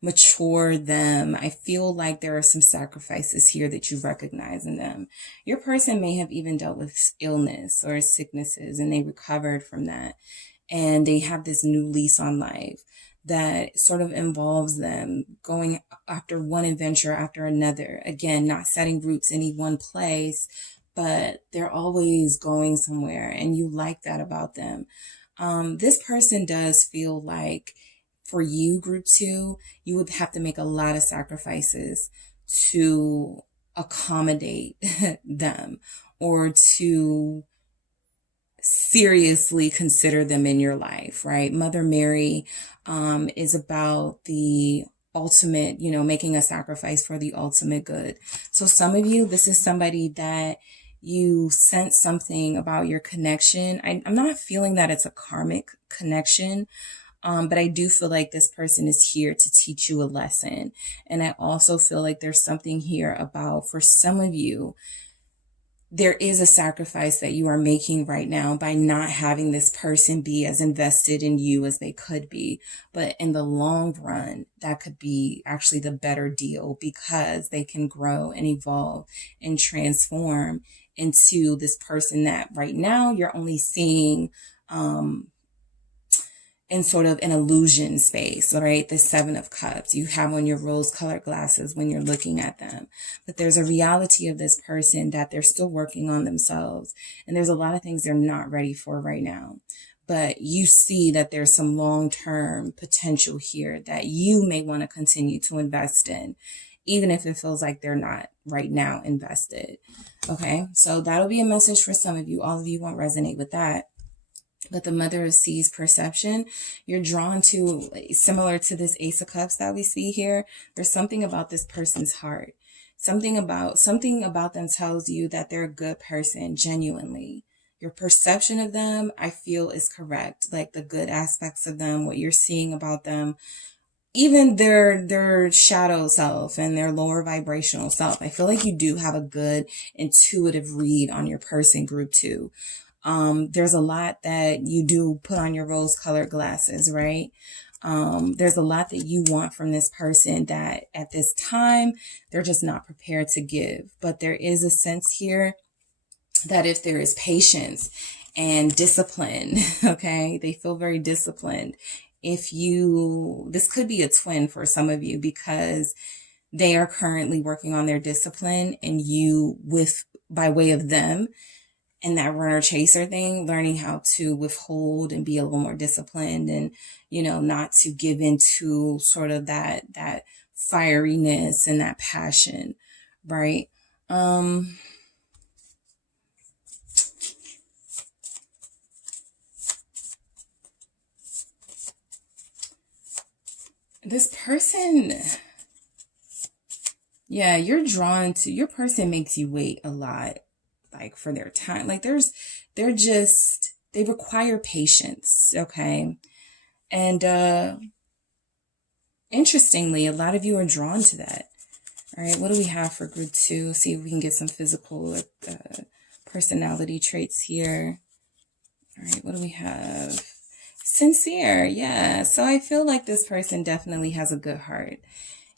mature them, I feel like there are some sacrifices here that you recognize in them. Your person may have even dealt with illness or sicknesses, and they recovered from that, and they have this new lease on life that sort of involves them going after one adventure after another. Again, not setting roots in any one place, but they're always going somewhere, and you like that about them. This person does feel like, for you, group 2, you would have to make a lot of sacrifices to accommodate them or to seriously consider them in your life, right? Mother Mary is about the ultimate, making a sacrifice for the ultimate good. So some of you, this is somebody that you sense something about your connection. I'm not feeling that it's a karmic connection, but I do feel like this person is here to teach you a lesson. And I also feel like there's something here about, for some of you, there is a sacrifice that you are making right now by not having this person be as invested in you as they could be. But in the long run, that could be actually the better deal, because they can grow and evolve and transform into this person that right now you're only seeing in sort of an illusion space, right? The Seven of Cups. You have on your rose-colored glasses when you're looking at them. But there's a reality of this person that they're still working on themselves. And there's a lot of things they're not ready for right now. But you see that there's some long-term potential here that you may want to continue to invest in, even if it feels like they're not right now invested. Okay, so that'll be a message for some of you. All of you won't resonate with that. But the Mother of Seas perception, you're drawn to, similar to this Ace of Cups that we see here. There's something about this person's heart. Something about them tells you that they're a good person, genuinely. Your perception of them, I feel, is correct. Like the good aspects of them, what you're seeing about them, even their shadow self and their lower vibrational self. I feel like you do have a good intuitive read on your person, group 2. There's a lot that you do put on your rose-colored glasses, right? There's a lot that you want from this person that at this time, they're just not prepared to give. But there is a sense here that if there is patience and discipline, okay, they feel very disciplined. This could be a twin for some of you, because they are currently working on their discipline, and you, by way of them, and that runner chaser thing, learning how to withhold and be a little more disciplined, and, not to give into sort of that fieriness and that passion, right? This person, yeah, you're drawn to, your person makes you wait a lot, like for their time. Like they require patience. Okay. And, interestingly, a lot of you are drawn to that. All right. What do we have for group 2? See if we can get some physical personality traits here. All right. What do we have? Sincere. Yeah. So I feel like this person definitely has a good heart.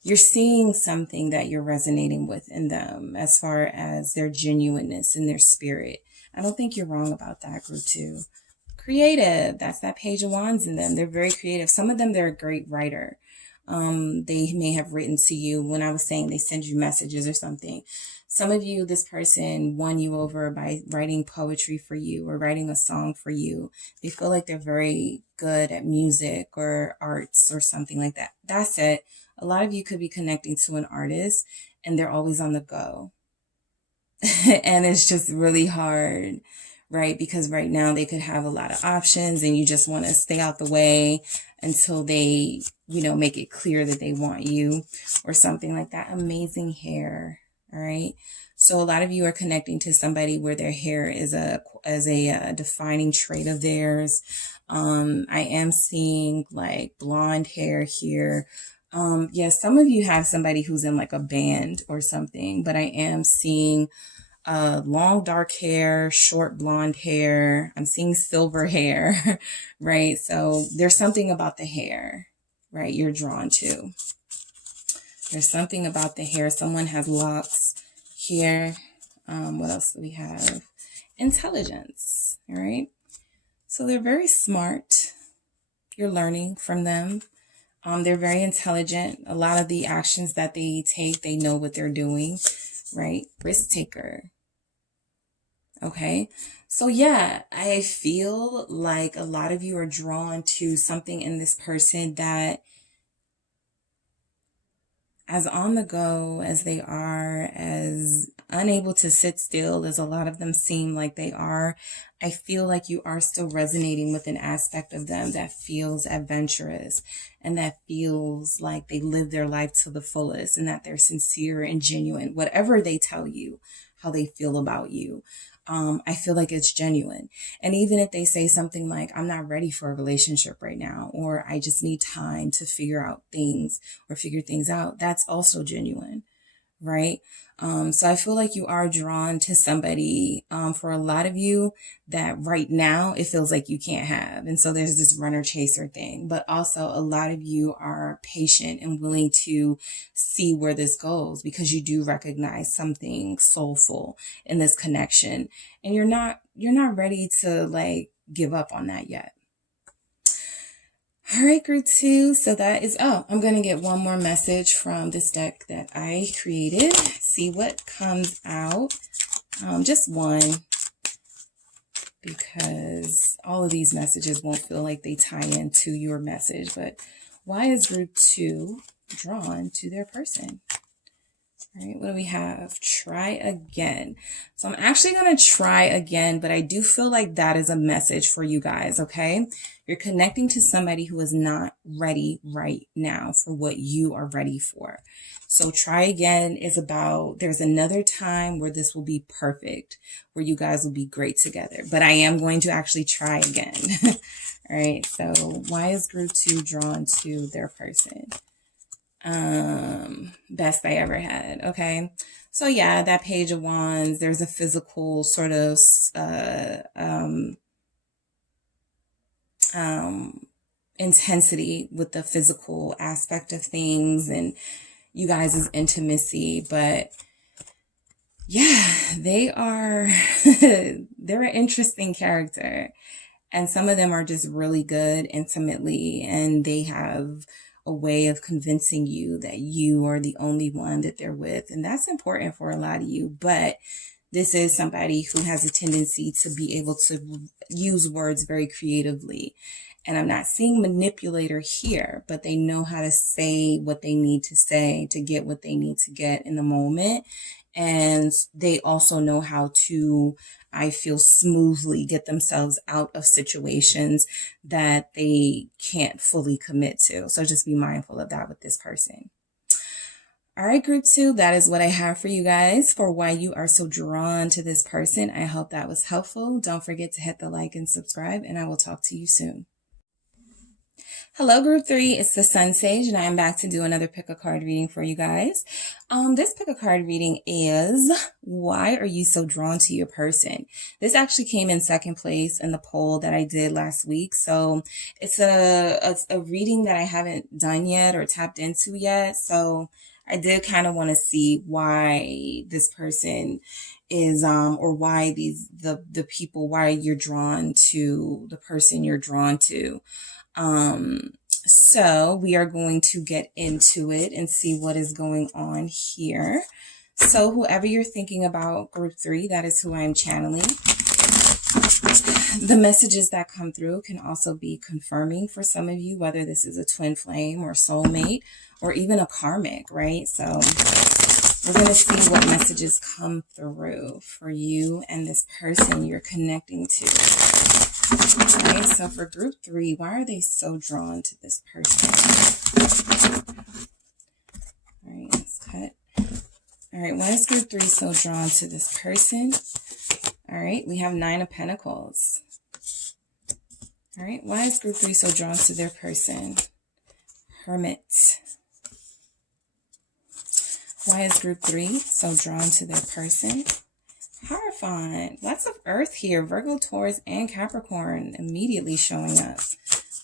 You're seeing something that you're resonating with in them as far as their genuineness and their spirit. I don't think you're wrong about that, group 2. Creative. That's that Page of Wands in them. They're very creative. Some of them, they're a great writer. They may have written to you. When I was saying they send you messages or something. Some of you, this person won you over by writing poetry for you or writing a song for you. They feel like they're very good at music or arts or something like that. That's it. A lot of you could be connecting to an artist and they're always on the go. And it's just really hard, right? Because right now they could have a lot of options and you just want to stay out the way until they, make it clear that they want you or something like that. Amazing hair. All right. So a lot of you are connecting to somebody where their hair is a defining trait of theirs. I am seeing like blonde hair here. Some of you have somebody who's in like a band or something, but I am seeing long dark hair, short blonde hair. I'm seeing silver hair, right? So there's something about the hair, right? You're drawn to. There's something about the hair. Someone has locks here. What else do we have? Intelligence, all right? So they're very smart. You're learning from them. They're very intelligent. A lot of the actions that they take, they know what they're doing, right? Risk taker. Okay. So yeah, I feel like a lot of you are drawn to something in this person that as on the go as they are, as unable to sit still as a lot of them seem like they are, I feel like you are still resonating with an aspect of them that feels adventurous and that feels like they live their life to the fullest and that they're sincere and genuine. Whatever they tell you, how they feel about you, I feel like it's genuine. And even if they say something like, I'm not ready for a relationship right now, or I just need time to figure out things or figure things out, that's also genuine, right? So I feel like you are drawn to somebody, for a lot of you, that right now it feels like you can't have. And so there's this runner chaser thing, but also a lot of you are patient and willing to see where this goes because you do recognize something soulful in this connection, and you're not ready to like give up on that yet. All right, group 2. So that is, I'm going to get one more message from this deck that I created. See what comes out. Just one, because all of these messages won't feel like they tie into your message. But why is group 2 drawn to their person? All right, what do we have? Try again. So I'm actually going to try again, but I do feel like that is a message for you guys, okay? You're connecting to somebody who is not ready right now for what you are ready for. So try again is about, there's another time where this will be perfect, where you guys will be great together. But I am going to actually try again. All right, so why is group 2 drawn to their person? Best I ever had. Okay. So yeah, that Page of Wands, there's a physical sort of, intensity with the physical aspect of things and you guys' intimacy, but yeah, they're an interesting character, and some of them are just really good intimately, and they have a way of convincing you that you are the only one that they're with. And that's important for a lot of you. But this is somebody who has a tendency to be able to use words very creatively. And I'm not seeing manipulator here, but they know how to say what they need to say to get what they need to get in the moment. And they also know how to, I feel, smoothly get themselves out of situations that they can't fully commit to. So just be mindful of that with this person. All right, group 2, that is what I have for you guys for why you are so drawn to this person. I hope that was helpful. Don't forget to hit the like and subscribe, and I will talk to you soon. Hello, group 3. It's TheSunSage, and I am back to do another pick a card reading for you guys. This pick a card reading is, why are you so drawn to your person? This actually came in second place in the poll that I did last week. So it's a reading that I haven't done yet or tapped into yet. So I did kind of want to see why this person is, or why the people, why you're drawn to the person you're drawn to. So we are going to get into it and see what is going on here. So whoever you're thinking about, group 3, that is who I am channeling. The messages that come through can also be confirming for some of you, whether this is a twin flame or soulmate or even a karmic, right? So we're going to see what messages come through for you and this person you're connecting to. Okay, so for group 3, why are they so drawn to this person? All right, let's cut. All right, why is group 3 so drawn to this person? All right, we have 9 of Pentacles. All right, why is group 3 so drawn to their person? Hermit. Why is group 3 so drawn to their person? Hierophant. Lots of earth here. Virgo, Taurus, and Capricorn immediately showing up.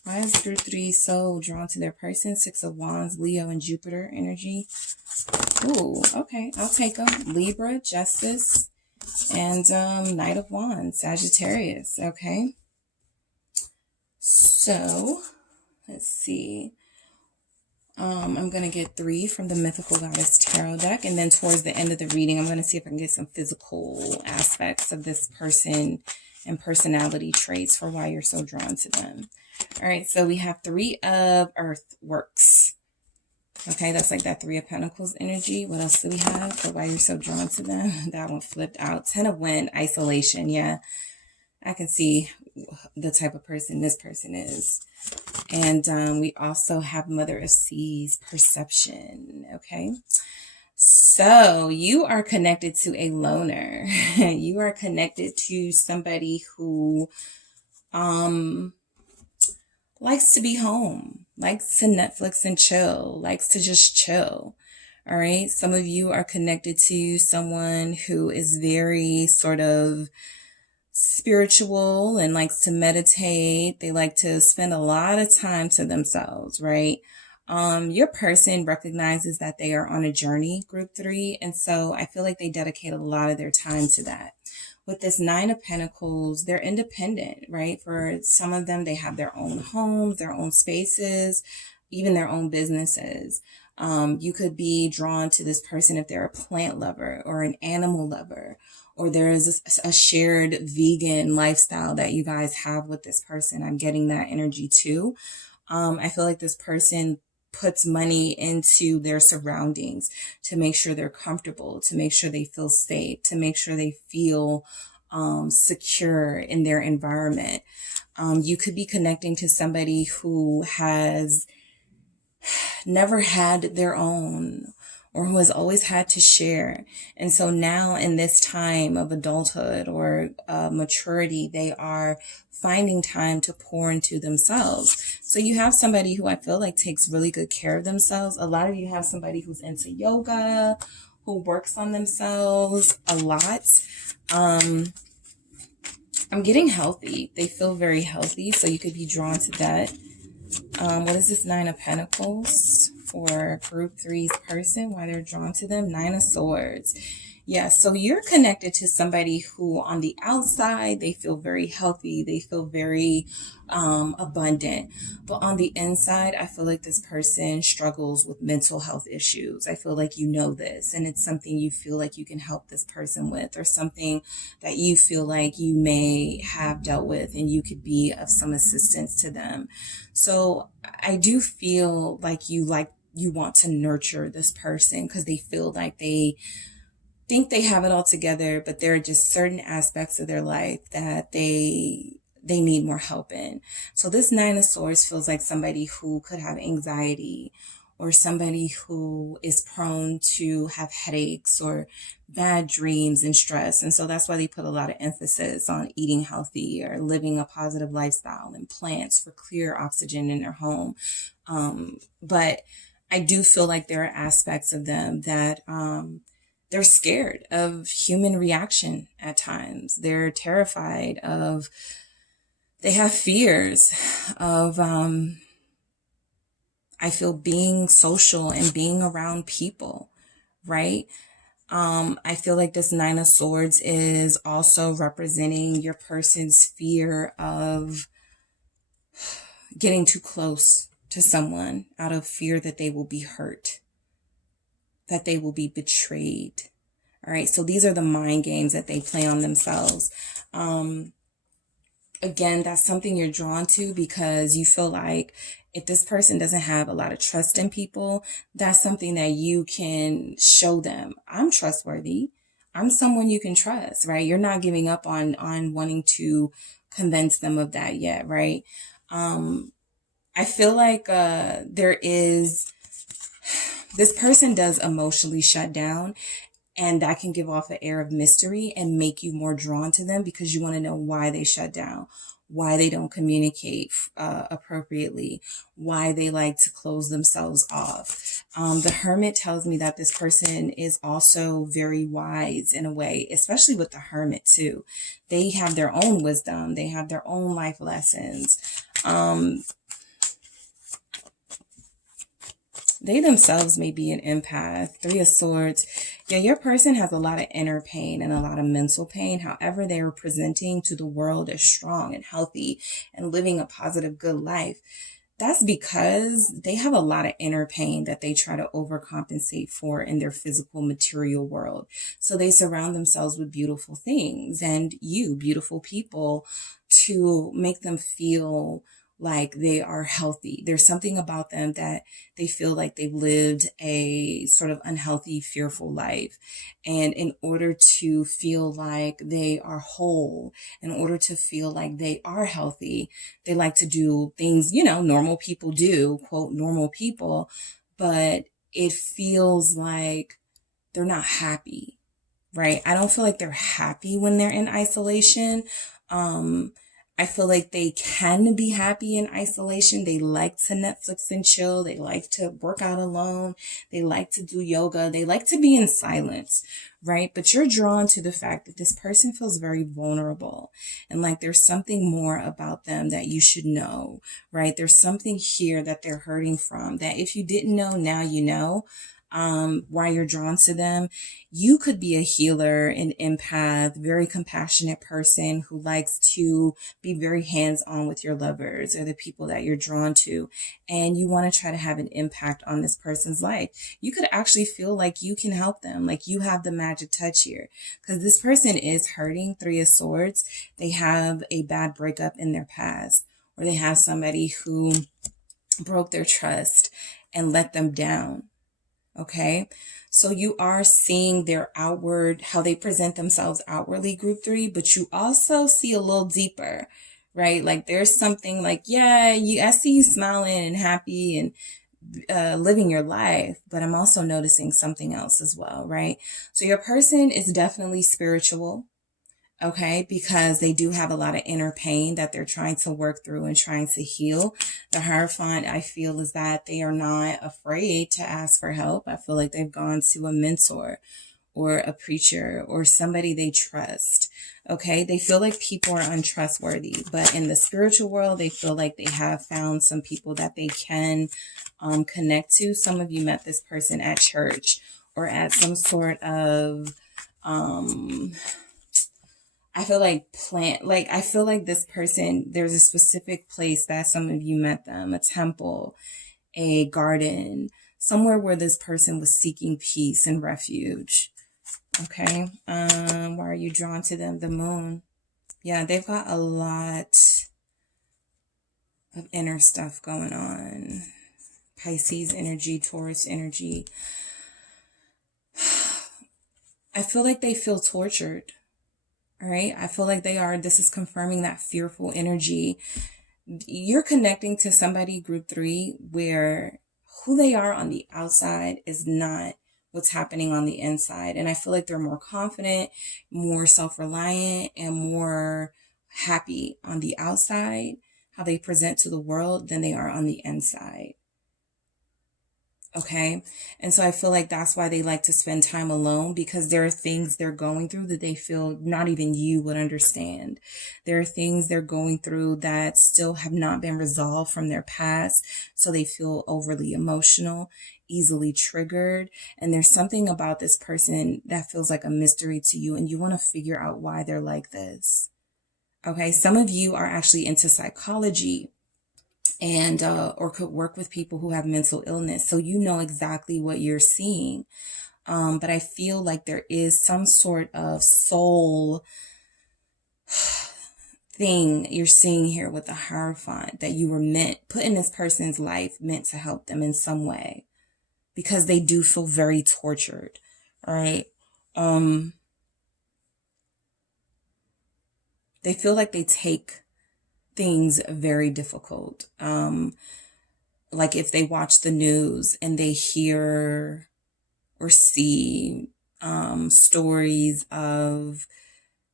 Why is group 3 so drawn to their person? 6 of Wands, Leo, and Jupiter energy. Ooh, okay. I'll take them. Libra, Justice, and Knight of Wands, Sagittarius. Okay. So, let's see. I'm going to get 3 from the Mythical Goddess Tarot deck. And then towards the end of the reading, I'm going to see if I can get some physical aspects of this person and personality traits for why you're so drawn to them. All right, so we have 3 of Earthworks. Okay, that's like that Three of Pentacles energy. What else do we have for why you're so drawn to them? That one flipped out. Ten of Wands, isolation. Yeah, I can see the type of person this person is. And we also have Mother of Seas, perception. Okay, so you are connected to a loner. You are connected to somebody who likes to be home, likes to Netflix and chill, likes to just chill. All right. Some of you are connected to someone who is very sort of spiritual and likes to meditate. They like to spend a lot of time to themselves, right? Your person recognizes that they are on a journey, group 3. And so I feel like they dedicate a lot of their time to that. With this Nine of Pentacles, they're independent, right? For some of them, they have their own homes, their own spaces, even their own businesses. You could be drawn to this person if they're a plant lover or an animal lover, or there is a shared vegan lifestyle that you guys have with this person. I'm getting that energy too. I feel like this person puts money into their surroundings to make sure they're comfortable, to make sure they feel safe, to make sure they feel secure in their environment. You could be connecting to somebody who has never had their own, or who has always had to share. And so now in this time of adulthood or maturity, they are finding time to pour into themselves. So you have somebody who I feel like takes really good care of themselves. A lot of you have somebody who's into yoga, who works on themselves a lot. I'm getting healthy. They feel very healthy. So you could be drawn to that. What is this Nine of Pentacles for group 3's person? Why they're drawn to them? Nine of Swords. Yeah, so you're connected to somebody who on the outside, they feel very healthy. They feel very abundant. But on the inside, I feel like this person struggles with mental health issues. I feel like you know this, and it's something you feel like you can help this person with, or something that you feel like you may have dealt with and you could be of some assistance to them. So I do feel like you want to nurture this person because they feel like they think they have it all together, but there are just certain aspects of their life that they need more help in. So this Nine of Swords feels like somebody who could have anxiety, or somebody who is prone to have headaches or bad dreams and stress. And so that's why they put a lot of emphasis on eating healthy or living a positive lifestyle and plants for clear oxygen in their home. But I do feel like there are aspects of them that they're scared of human reaction at times. They're terrified of, they have fears of, I feel, being social and being around people, right? I feel like this Nine of Swords is also representing your person's fear of getting too close to someone out of fear that they will be hurt, that they will be betrayed. All right. So these are the mind games that they play on themselves. Again, that's something you're drawn to because you feel like if this person doesn't have a lot of trust in people, that's something that you can show them. I'm trustworthy. I'm someone you can trust, right? You're not giving up on wanting to convince them of that yet, right? I feel like this person does emotionally shut down, and that can give off an air of mystery and make you more drawn to them because you want to know why they shut down, why they don't communicate appropriately, why they like to close themselves off. The Hermit tells me that this person is also very wise in a way, especially with the Hermit too. They have their own wisdom. They have their own life lessons. They themselves may be an empath. Three of Swords. Yeah, your person has a lot of inner pain and a lot of mental pain. However, they are presenting to the world as strong and healthy and living a positive, good life. That's because they have a lot of inner pain that they try to overcompensate for in their physical material world. So they surround themselves with beautiful things and beautiful people, to make them feel like they are healthy. There's something about them that they feel like they've lived a sort of unhealthy, fearful life. And in order to feel like they are whole, in order to feel like they are healthy, they like to do things, normal people do, quote, normal people, but it feels like they're not happy, right? I don't feel like they're happy when they're in isolation. I feel like they can be happy in isolation. They like to Netflix and chill. They like to work out alone. They like to do yoga. They like to be in silence, right? But you're drawn to the fact that this person feels very vulnerable and like there's something more about them that you should know, right? There's something here that they're hurting from that if you didn't know, now you know. Why you're drawn to them. You could be a healer, an empath, very compassionate person who likes to be very hands-on with your lovers or the people that you're drawn to. And you want to try to have an impact on this person's life. You could actually feel like you can help them, like you have the magic touch here. Because this person is hurting, Three of Swords. They have a bad breakup in their past, or they have somebody who broke their trust and let them down. Okay, so you are seeing their outward, how they present themselves outwardly, group 3, but you also see a little deeper, right? Like there's something like, yeah, I see you smiling and happy and living your life, but I'm also noticing something else as well, right? So your person is definitely spiritual. Okay, because they do have a lot of inner pain that they're trying to work through and trying to heal. The Hierophant, I feel, is that they are not afraid to ask for help. I feel like they've gone to a mentor or a preacher or somebody they trust. Okay, they feel like people are untrustworthy, but in the spiritual world, they feel like they have found some people that they can connect to. Some of you met this person at church or at some sort of I feel like this person, there's a specific place that some of you met them, a temple, a garden, somewhere where this person was seeking peace and refuge. Okay. Why are you drawn to them? The Moon. Yeah, they've got a lot of inner stuff going on. Pisces energy, Taurus energy. I feel like they feel tortured. All right. I feel like this is confirming that fearful energy. You're connecting to somebody, group 3, where who they are on the outside is not what's happening on the inside. And I feel like they're more confident, more self-reliant, and more happy on the outside, how they present to the world, than they are on the inside. Okay. And so I feel like that's why they like to spend time alone, because there are things they're going through that they feel not even you would understand. There are things they're going through that still have not been resolved from their past. So they feel overly emotional, easily triggered. And there's something about this person that feels like a mystery to you, and you want to figure out why they're like this. Okay. Some of you are actually into psychology and or could work with people who have mental illness, so you know exactly what you're seeing. But I feel like there is some sort of soul thing you're seeing here with the Hierophant, that you were put in this person's life, meant to help them in some way, because they do feel very tortured. All right. They feel like they take things very difficult. Like if they watch the news and they hear or see stories of,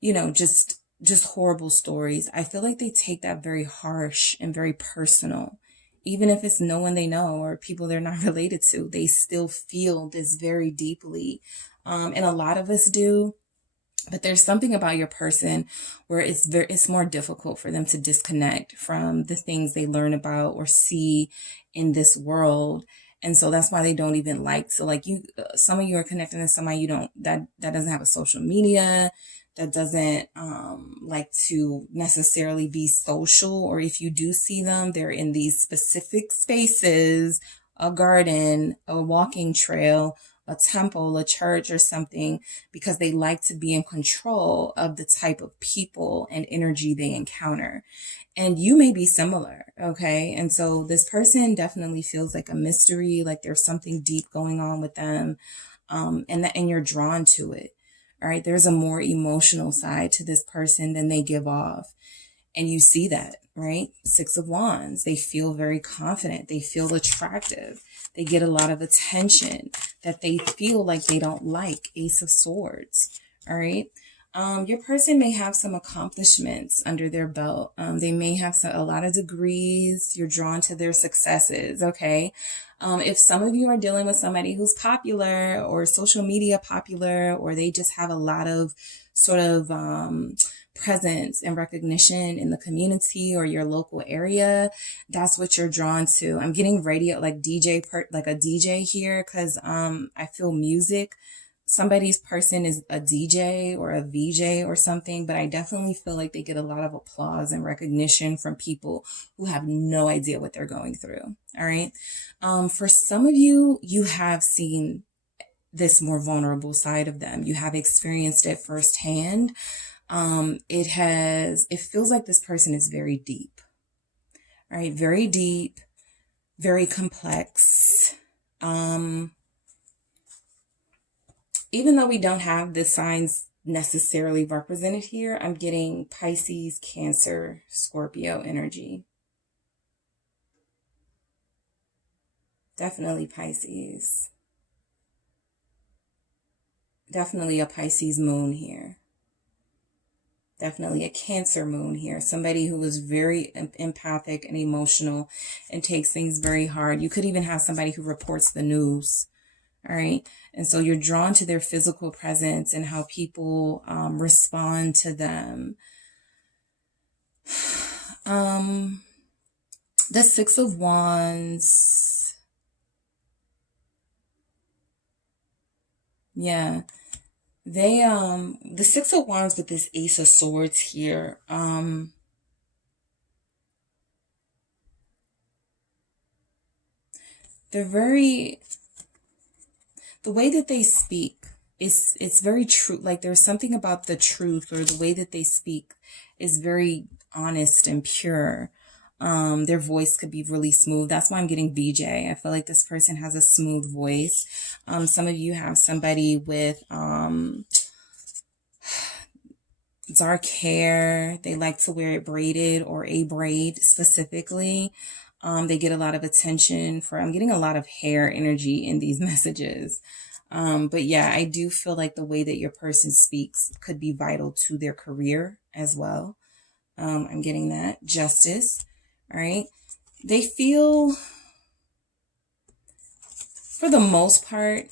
just horrible stories, I feel like they take that very harsh and very personal. Even if it's no one they know or people they're not related to, they still feel this very deeply. And a lot of us do. But there's something about your person where it's more difficult for them to disconnect from the things they learn about or see in this world. And so that's why they don't even like, so like some of you are connecting to somebody that doesn't have a social media, that doesn't like to necessarily be social, or if you do see them, they're in these specific spaces, a garden, a walking trail, a temple, a church, or something, because they like to be in control of the type of people and energy they encounter. And you may be similar, okay? And so this person definitely feels like a mystery, like there's something deep going on with them, and you're drawn to it. All right, there's a more emotional side to this person than they give off. And you see that, right? Six of Wands. They feel very confident. They feel attractive. They get a lot of attention that they feel like they don't like. Ace of Swords. All right. Your person may have some accomplishments under their belt. They may have a lot of degrees. You're drawn to their successes. Okay. If some of you are dealing with somebody who's popular or social media popular, or they just have a lot of sort of, presence and recognition in the community or your local area, that's what you're drawn to. I'm getting radio, like like a DJ here, because I feel music. Somebody's person is a DJ or a VJ or something, but I definitely feel like they get a lot of applause and recognition from people who have no idea what they're going through. All right. For some of you, you have seen this more vulnerable side of them. You have experienced it firsthand. It feels like this person is very deep. All right. Very deep, very complex. Even though we don't have the signs necessarily represented here, I'm getting Pisces, Cancer, Scorpio energy. Definitely Pisces. Definitely a Pisces moon here. Definitely a Cancer moon here. Somebody who is very empathic and emotional and takes things very hard. You could even have somebody who reports the news. All right. And so you're drawn to their physical presence and how people respond to them. The Six of Wands. Yeah. The Six of Wands with this Ace of Swords here. They're very, the way that they speak it's very true. Like there's something about the truth, or the way that they speak is very honest and pure. Their voice could be really smooth. That's why I'm getting VJ. I feel like this person has a smooth voice. Some of you have somebody with dark hair. They like to wear it braided, or a braid specifically. They get a lot of attention for, I'm getting a lot of hair energy in these messages. But yeah, I do feel like the way that your person speaks could be vital to their career as well. I'm getting that. Justice. All right. They feel, for the most part,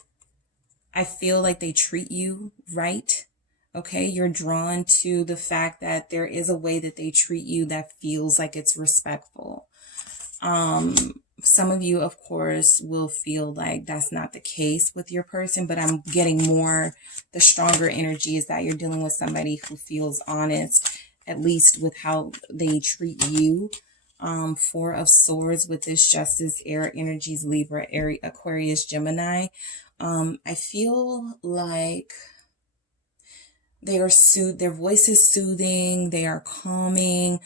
I feel like they treat you right. Okay. You're drawn to the fact that there is a way that they treat you that feels like it's respectful. Some of you, of course, will feel like that's not the case with your person, but I'm getting more, the stronger energy is that you're dealing with somebody who feels honest, at least with how they treat you. Four of Swords with this Justice, air energies, Libra, Aquarius, Gemini. I feel like they are their voice is soothing. They are calming.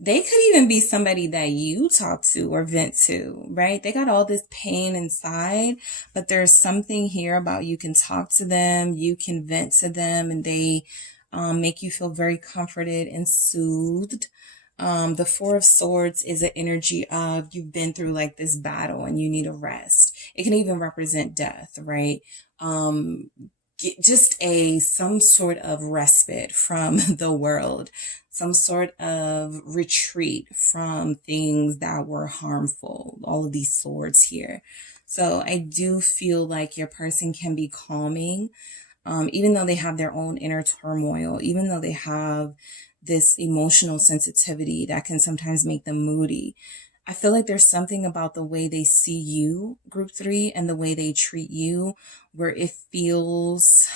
They could even be somebody that you talk to or vent to, right? They got all this pain inside, but there's something here about you can talk to them, you can vent to them, and they make you feel very comforted and soothed. The Four of Swords is an energy of you've been through like this battle and you need a rest. It can even represent death, right? Just some sort of respite from the world, some sort of retreat from things that were harmful, all of these swords here. So I do feel like your person can be calming, even though they have their own inner turmoil, even though they have this emotional sensitivity that can sometimes make them moody. I feel like there's something about the way they see you, group 3, and the way they treat you, where it feels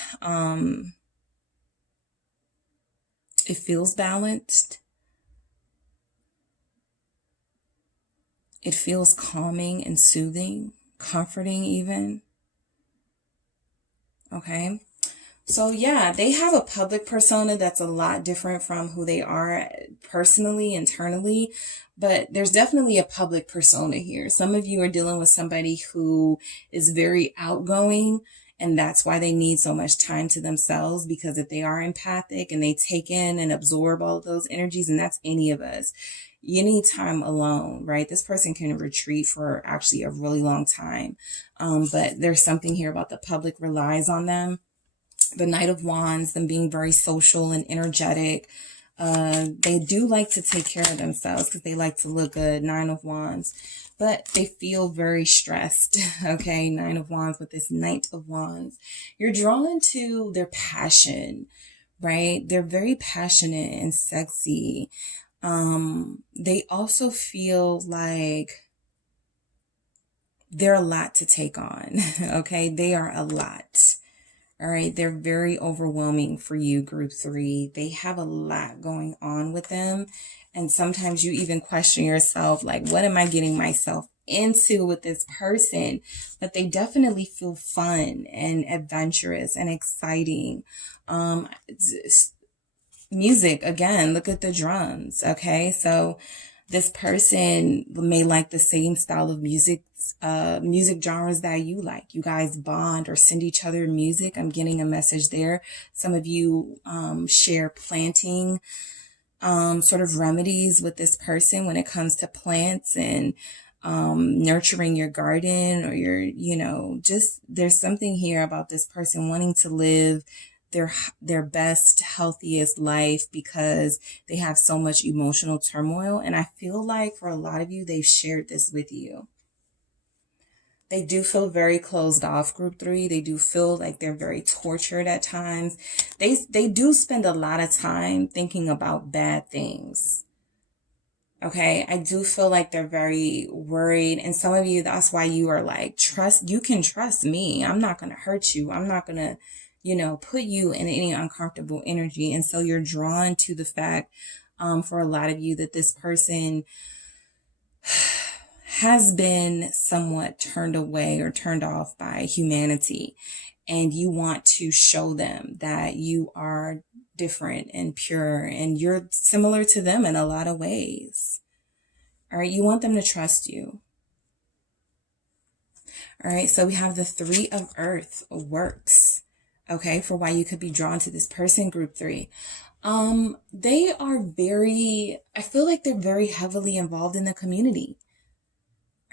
balanced. It feels calming and soothing, comforting even. Okay. So yeah, they have a public persona that's a lot different from who they are personally, internally, but there's definitely a public persona here. Some of you are dealing with somebody who is very outgoing, and that's why they need so much time to themselves, because if they are empathic and they take in and absorb all of those energies, and that's any of us, you need time alone, right? This person can retreat for actually a really long time. But there's something here about the public relies on them. The Knight of Wands, them being very social and energetic. They do like to take care of themselves because they like to look good. Nine of Wands. But they feel very stressed. Okay, Nine of Wands with this Knight of Wands. You're drawn to their passion, right? They're very passionate and sexy. They also feel like they're a lot to take on. Okay, they are a lot. All right, they're very overwhelming for you, group 3. They have a lot going on with them. And sometimes you even question yourself, like, what am I getting myself into with this person? But they definitely feel fun and adventurous and exciting. Music, again, look at the drums. Okay, so this person may like the same style of music genres that you like. You guys bond or send each other music. I'm getting a message there. Some of you share planting sort of remedies with this person when it comes to plants and nurturing your garden, or just there's something here about this person wanting to live their best, healthiest life because they have so much emotional turmoil. And I feel like for a lot of you, they've shared this with you. They do feel very closed off, group 3. They do feel like they're very tortured at times. They do spend a lot of time thinking about bad things. Okay, I do feel like they're very worried. And some of you, that's why you are like, you can trust me. I'm not going to hurt you. I'm not going to put you in any uncomfortable energy. And so you're drawn to the fact, for a lot of you, that this person has been somewhat turned away or turned off by humanity. And you want to show them that you are different and pure and you're similar to them in a lot of ways. All right. You want them to trust you. All right. So we have the 3 of Earth works. Okay, for why you could be drawn to this person, group 3. They are I feel like they're very heavily involved in the community.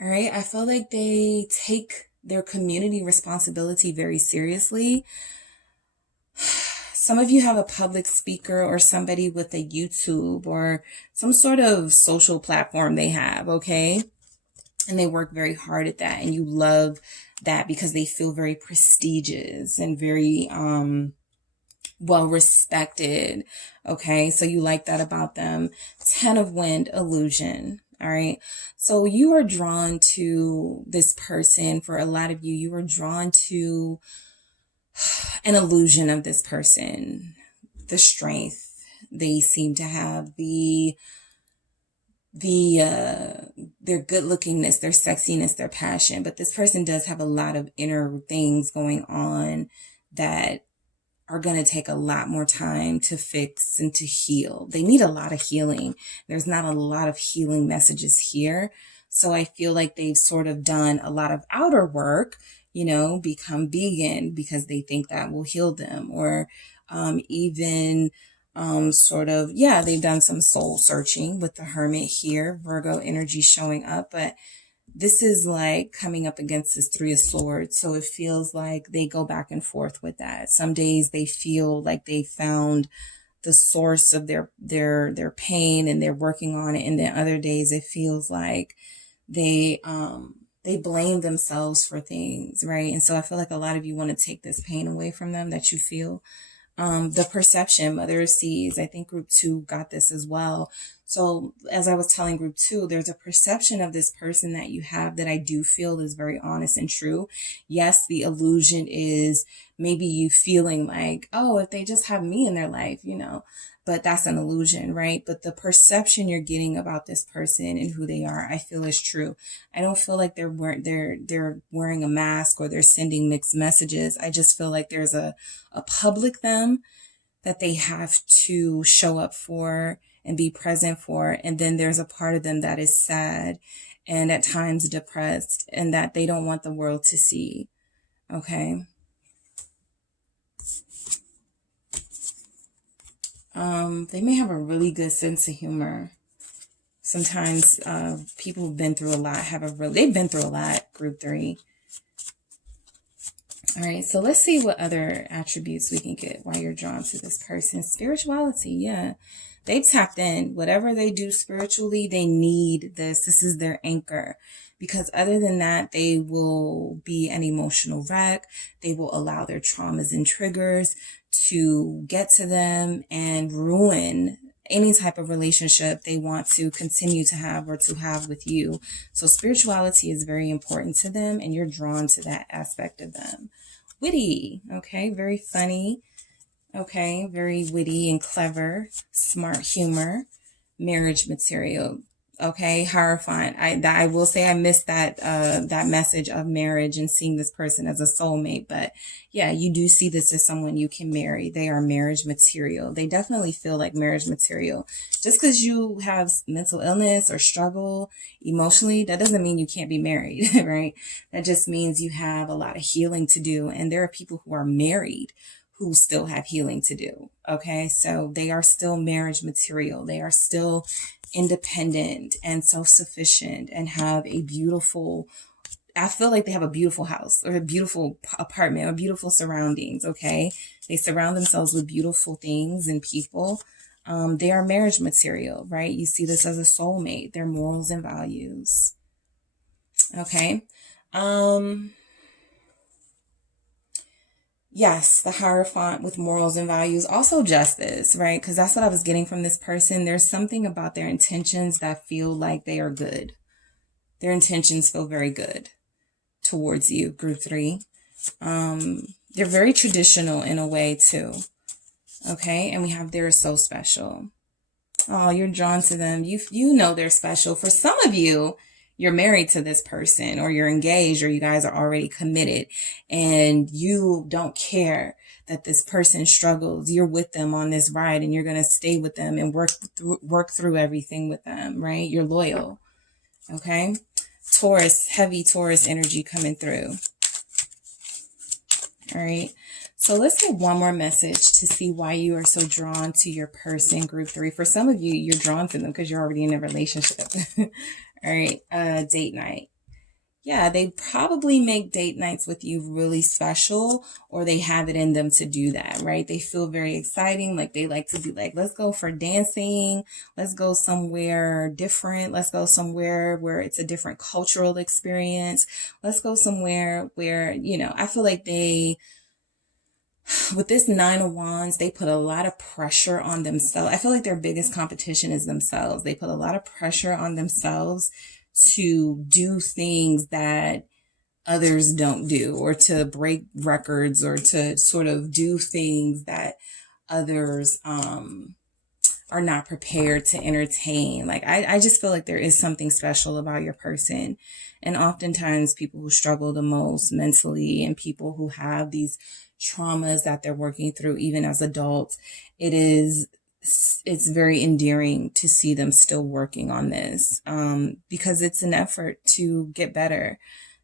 All right, I feel like they take their community responsibility very seriously. Some of you have a public speaker or somebody with a YouTube or some sort of social platform they have, okay? And they work very hard at that, and you love that because they feel very prestigious and very well respected. Okay, so you like that about them. 10 of Wind, illusion. All right, so you are drawn to this person. For a lot of you, you are drawn to an illusion of this person, the strength they seem to have, their good lookingness, their sexiness, their passion. But this person does have a lot of inner things going on that are going to take a lot more time to fix and to heal. They need a lot of healing. There's not a lot of healing messages here. So I feel like they've sort of done a lot of outer work, become vegan because they think that will heal them, or they've done some soul searching with the Hermit here, Virgo energy showing up. But this is like coming up against this 3 of Swords. So it feels like they go back and forth with that. Some days they feel like they found the source of their pain and they're working on it. And then other days it feels like they blame themselves for things, right? And so I feel like a lot of you want to take this pain away from them that you feel. The perception, Mother of Seas, I think group 2 got this as well. So as I was telling group 2, there's a perception of this person that you have that I do feel is very honest and true. Yes, the illusion is maybe you feeling like, oh, if they just have me in their life, but that's an illusion, right? But the perception you're getting about this person and who they are, I feel is true. I don't feel like they're wearing a mask or they're sending mixed messages. I just feel like there's a public them that they have to show up for and be present for. And then there's a part of them that is sad and at times depressed and that they don't want the world to see. Okay. They may have a really good sense of humor. Sometimes people who've been through a lot they've been through a lot, group 3. All right, so let's see what other attributes we can get while you're drawn to this person. Spirituality, yeah. They tapped in. Whatever they do spiritually, they need this. This is their anchor. Because other than that, they will be an emotional wreck. They will allow their traumas and triggers to get to them and ruin any type of relationship they want to continue to have or to have with you. So spirituality is very important to them and you're drawn to that aspect of them. Witty, okay, very funny, okay, very witty and clever, smart humor, marriage material. Okay, horrifying. I will say I missed that message of marriage and seeing this person as a soulmate. But yeah, you do see this as someone you can marry. They are marriage material. They definitely feel like marriage material. Just because you have mental illness or struggle emotionally, that doesn't mean you can't be married, right? That just means you have a lot of healing to do. And there are people who are married who still have healing to do. Okay, so they are still marriage material. They are still independent and self-sufficient and have a beautiful, I feel like they have a beautiful house or a beautiful apartment or beautiful surroundings. Okay, they surround themselves with beautiful things and people. They are marriage material, right? You see this as a soulmate, their morals and values. Okay. Yes, the Hierophant with morals and values, also justice, right? Because that's what I was getting from this person. There's something about their intentions that feel like they are good. Their intentions feel very good towards you, group 3. They're very traditional in a way too. Okay, and we have they're so special. Oh, you're drawn to them. You know they're special. For some of you, you're married to this person or you're engaged or you guys are already committed and you don't care that this person struggles. You're with them on this ride and you're going to stay with them and work through everything with them, right? You're loyal. Okay. Taurus, heavy Taurus energy coming through. All right. So let's get one more message to see why you are so drawn to your person, group 3. For some of you, you're drawn to them because you're already in a relationship. All right, date night. Yeah, they probably make date nights with you really special or they have it in them to do that, right? They feel very exciting. Like they like to be like, let's go for dancing. Let's go somewhere different. Let's go somewhere where it's a different cultural experience. Let's go somewhere where, I feel like with this 9 of Wands, they put a lot of pressure on themselves. I feel like their biggest competition is themselves. They put a lot of pressure on themselves to do things that others don't do or to break records or to sort of do things that others are not prepared to entertain. Like, I just feel like there is something special about your person. And oftentimes people who struggle the most mentally and people who have these traumas that they're working through, even as adults, it's very endearing to see them still working on this, because it's an effort to get better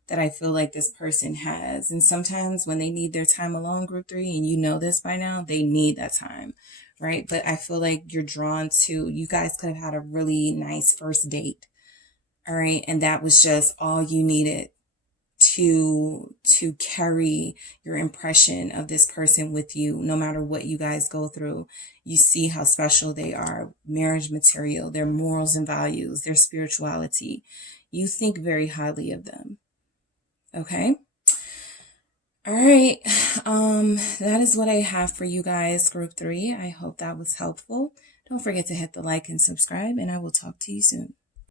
that I feel like this person has. And sometimes when they need their time alone, group 3, and you know this by now, they need that time, right? But I feel like you're drawn to, you guys could have had a really nice first date, all right? And that was just all you needed to carry your impression of this person with you, no matter what you guys go through. You see how special they are, marriage material, their morals and values, their spirituality. You think very highly of them. Okay. All right. That is what I have for you guys, group 3. I hope that was helpful. Don't forget to hit the like and subscribe, and I will talk to you soon.